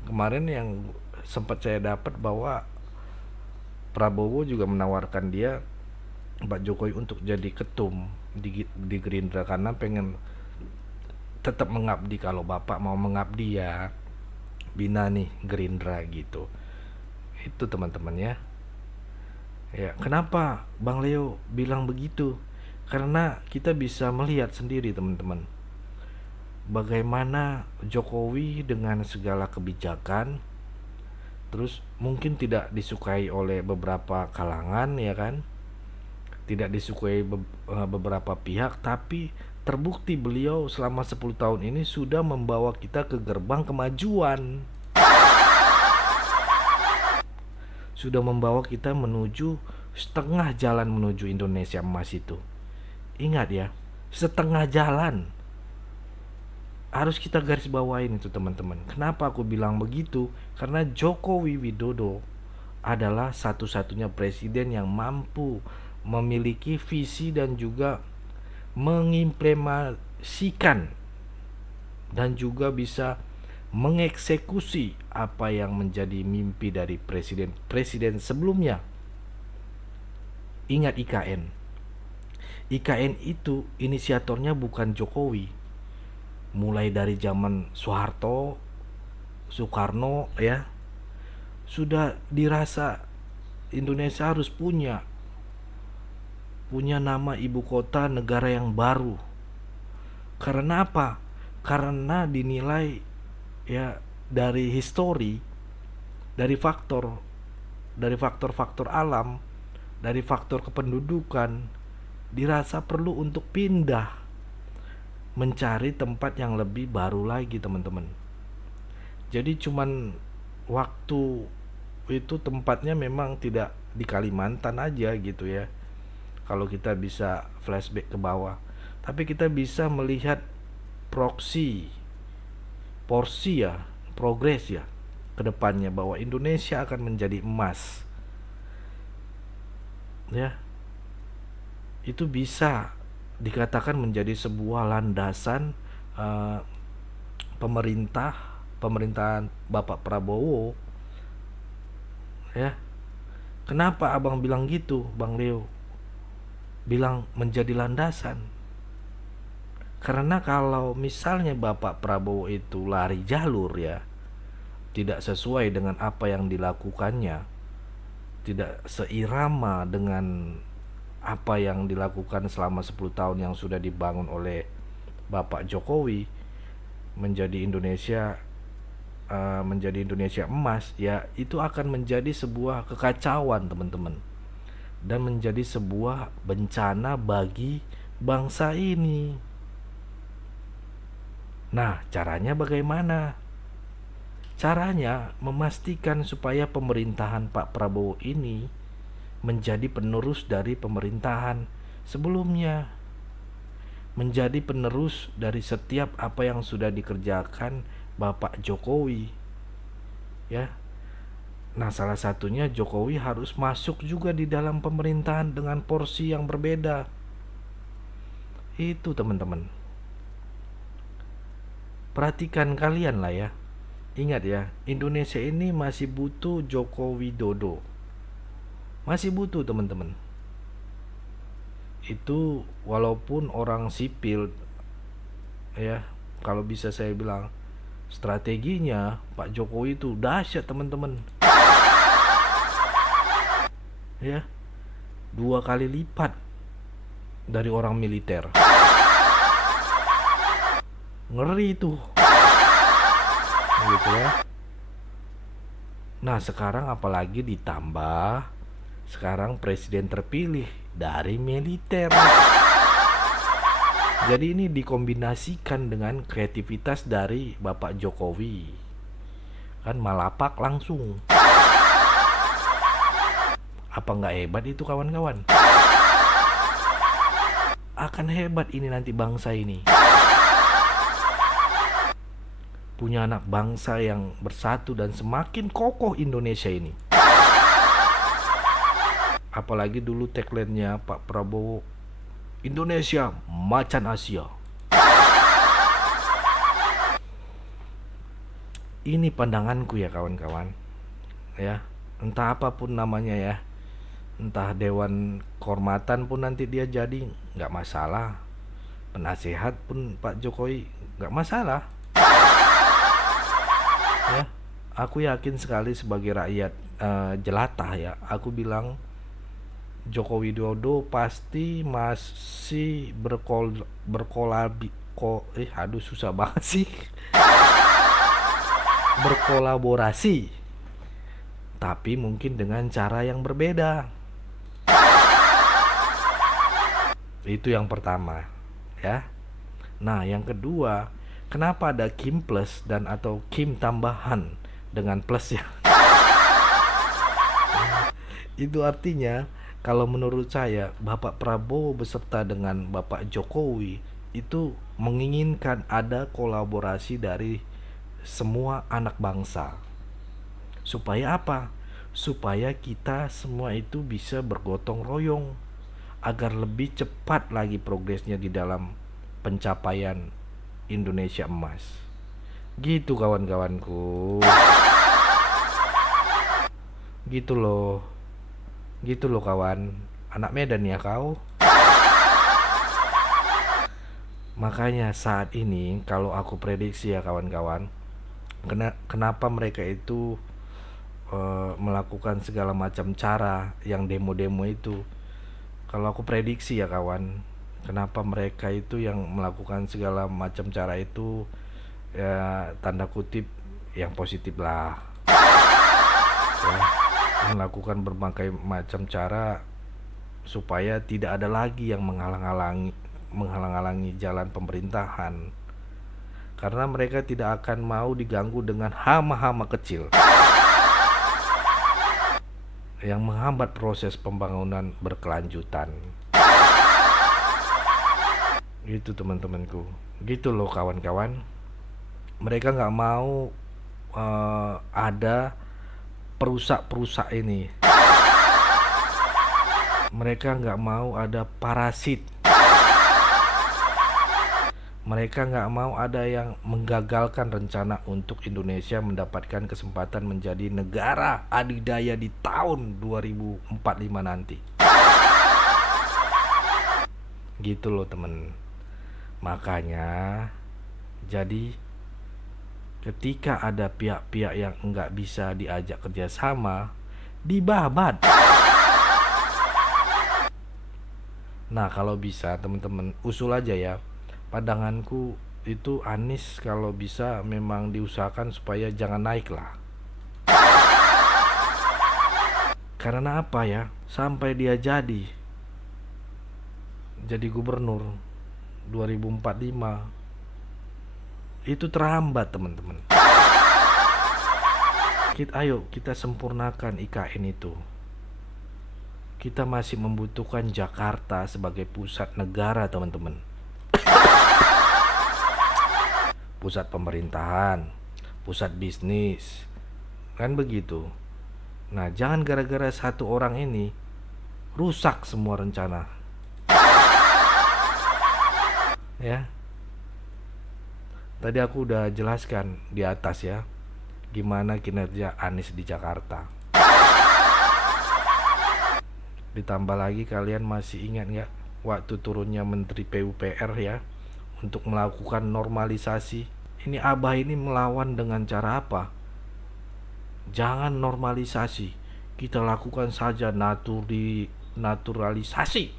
kemarin yang sempat saya dapat bahwa Prabowo juga menawarkan dia, Pak Jokowi, untuk jadi ketum di Gerindra karena pengen tetap mengabdi. Kalau Bapak mau mengabdi ya bina nih Gerindra gitu. Itu teman-teman ya. Ya, kenapa Bang Leo bilang begitu? Karena kita bisa melihat sendiri teman-teman, bagaimana Jokowi dengan segala kebijakan, terus mungkin tidak disukai oleh beberapa kalangan ya kan, tidak disukai beberapa pihak, tapi terbukti beliau selama 10 tahun ini sudah membawa kita ke gerbang kemajuan. Sudah membawa kita menuju setengah jalan menuju Indonesia emas itu. Ingat ya, setengah jalan. Harus kita garis bawain itu teman-teman. Kenapa aku bilang begitu? Karena Jokowi Widodo adalah satu-satunya presiden yang mampu memiliki visi dan juga mengimplementasikan dan juga bisa mengeksekusi apa yang menjadi mimpi dari presiden sebelumnya. Ingat IKN. IKN itu inisiatornya bukan Jokowi. Mulai dari zaman Soeharto, Soekarno ya, sudah dirasa Indonesia harus punya nama ibu kota negara yang baru. Karena apa? Karena dinilai ya dari histori, dari faktor alam, dari faktor kependudukan, dirasa perlu untuk pindah mencari tempat yang lebih baru lagi teman-teman. Jadi cuman waktu itu tempatnya memang tidak di Kalimantan aja gitu ya, kalau kita bisa flashback ke bawah. Tapi kita bisa melihat progres ya ke depannya, bahwa Indonesia akan menjadi emas. Ya. Itu bisa dikatakan menjadi sebuah landasan pemerintahan Bapak Prabowo. Ya. Kenapa Abang bilang gitu, Bang Leo? Bilang menjadi landasan. Karena kalau misalnya Bapak Prabowo itu lari jalur ya, tidak sesuai dengan apa yang dilakukannya, tidak seirama dengan apa yang dilakukan selama 10 tahun yang sudah dibangun oleh Bapak Jokowi, menjadi Indonesia emas ya, itu akan menjadi sebuah kekacauan teman-teman, dan menjadi sebuah bencana bagi bangsa ini. Nah, caranya bagaimana? Caranya memastikan supaya pemerintahan Pak Prabowo ini menjadi penerus dari pemerintahan sebelumnya, menjadi penerus dari setiap apa yang sudah dikerjakan Bapak Jokowi. Ya. Nah, salah satunya Jokowi harus masuk juga di dalam pemerintahan dengan porsi yang berbeda. Itu teman-teman. Perhatikan kalian lah ya. Ingat ya, Indonesia ini masih butuh Joko Widodo. Masih butuh teman-teman. itu walaupun orang sipil ya, kalau bisa saya bilang strateginya Pak Jokowi itu dahsyat teman-teman. Ya, 2 kali lipat dari orang militer. Ngeri itu. Gitu ya. Nah, sekarang apalagi ditambah sekarang presiden terpilih dari militer. Jadi ini dikombinasikan dengan kreativitas dari Bapak Jokowi. Kan malapak langsung. Apa nggak hebat itu kawan-kawan? Akan hebat ini nanti bangsa ini. Punya anak bangsa yang bersatu dan semakin kokoh Indonesia ini. Apalagi dulu tagline-nya Pak Prabowo, Indonesia macan Asia. Ini pandanganku ya kawan-kawan. Ya, entah apapun namanya ya. Entah Dewan Kehormatan pun nanti dia jadi, nggak masalah. Penasehat pun Pak Jokowi nggak masalah. Ya, aku yakin sekali sebagai rakyat jelata ya, aku bilang Joko Widodo pasti masih susah banget sih. Berkolaborasi, tapi mungkin dengan cara yang berbeda. Itu yang pertama, ya. Nah, yang kedua, kenapa ada Kim plus dan atau Kim tambahan dengan plus ya? Itu artinya kalau menurut saya Bapak Prabowo beserta dengan Bapak Jokowi itu menginginkan ada kolaborasi dari semua anak bangsa. Supaya apa? Supaya kita semua itu bisa bergotong royong agar lebih cepat lagi progresnya di dalam pencapaian Indonesia emas. Gitu kawan-kawanku. Gitu loh. Gitu loh kawan. Anak Medan ya kau. Makanya saat ini kalau aku prediksi ya kawan-kawan, kenapa mereka itu melakukan segala macam cara yang demo-demo itu. Kalau aku prediksi ya kawan, kenapa mereka itu yang melakukan segala macam cara itu, ya tanda kutip yang positif lah ya, melakukan berbagai macam cara supaya tidak ada lagi yang menghalang-halangi jalan pemerintahan, karena mereka tidak akan mau diganggu dengan hama-hama kecil yang menghambat proses pembangunan berkelanjutan. Gitu teman-temanku, gitu loh kawan-kawan. Mereka nggak mau ada perusak-perusak ini. Mereka nggak mau ada parasit. Mereka nggak mau ada yang menggagalkan rencana untuk Indonesia mendapatkan kesempatan menjadi negara adidaya di tahun 2045 nanti. Gitu loh temen. Makanya jadi ketika ada pihak-pihak yang nggak bisa diajak kerjasama, dibabat. Nah kalau bisa teman-teman usul aja ya. Pandanganku itu Anies kalau bisa memang diusahakan supaya jangan naik lah. Karena apa ya? Sampai dia jadi gubernur 2045 itu terhambat teman-teman. Ayo kita sempurnakan IKN itu. Kita masih membutuhkan Jakarta sebagai pusat negara teman-teman. Pusat pemerintahan, pusat bisnis, kan begitu. Nah, jangan gara-gara satu orang ini rusak semua rencana. Ya. Tadi aku udah jelaskan di atas ya, gimana kinerja Anies di Jakarta. Ditambah lagi kalian masih ingat nggak waktu turunnya Menteri PUPR ya untuk melakukan normalisasi. Ini Abah ini melawan dengan cara apa? Jangan normalisasi, kita lakukan saja naturalisasi.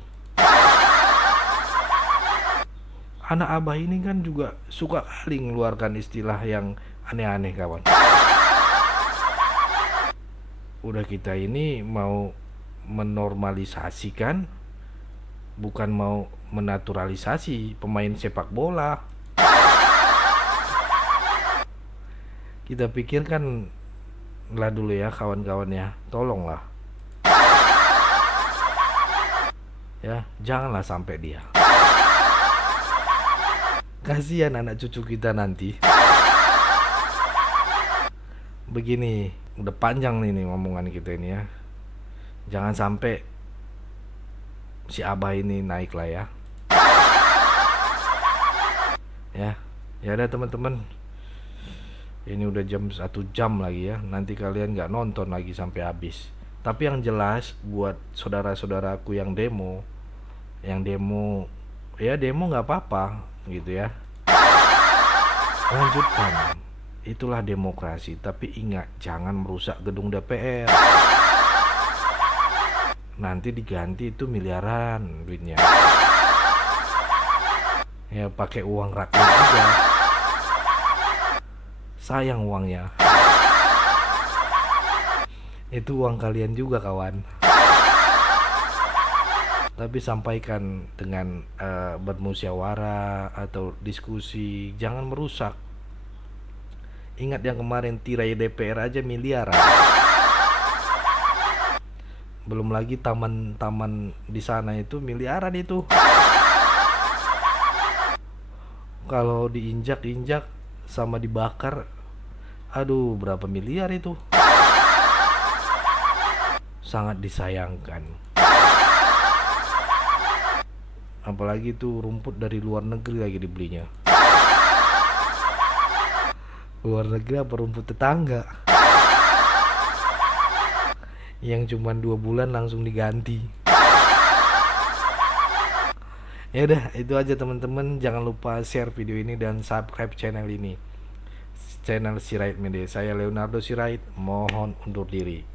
Anak Abah ini kan juga suka kali mengeluarkan istilah yang aneh-aneh kawan. Udah kita ini mau menormalisasikan, bukan mau menaturalisasi pemain sepak bola. Kita pikirkan lah dulu ya kawan-kawan ya, tolonglah ya, janganlah sampai dia. Kasihan anak cucu kita nanti. Begini, udah panjang nih ngomongan kita ini ya. Jangan sampai si Abah ini naik lah ya. Ya udah teman-teman. Ini udah jam 1 jam lagi ya. Nanti kalian nggak nonton lagi sampai habis. Tapi yang jelas buat saudara-saudaraku yang demo ya demo nggak apa-apa gitu ya. Lanjutkan. Itulah demokrasi. Tapi ingat, jangan merusak gedung DPR. Nanti diganti itu miliaran duitnya. Ya pakai uang rakyat juga. Sayang uangnya. Itu uang kalian juga kawan. Tapi sampaikan dengan bermusyawarah atau diskusi, jangan merusak. Ingat yang kemarin tirai DPR aja miliaran. Belum lagi taman-taman di sana itu miliaran itu. Kalau diinjak-injak sama dibakar, aduh berapa miliar itu. Sangat disayangkan. Apalagi itu rumput dari luar negeri lagi dibelinya. Luar negeri apa rumput tetangga yang cuma 2 bulan langsung diganti. Ya udah, itu aja teman-teman. Jangan lupa share video ini dan subscribe channel ini, channel Sirait Media. Saya Leonardo Sirait, mohon undur diri.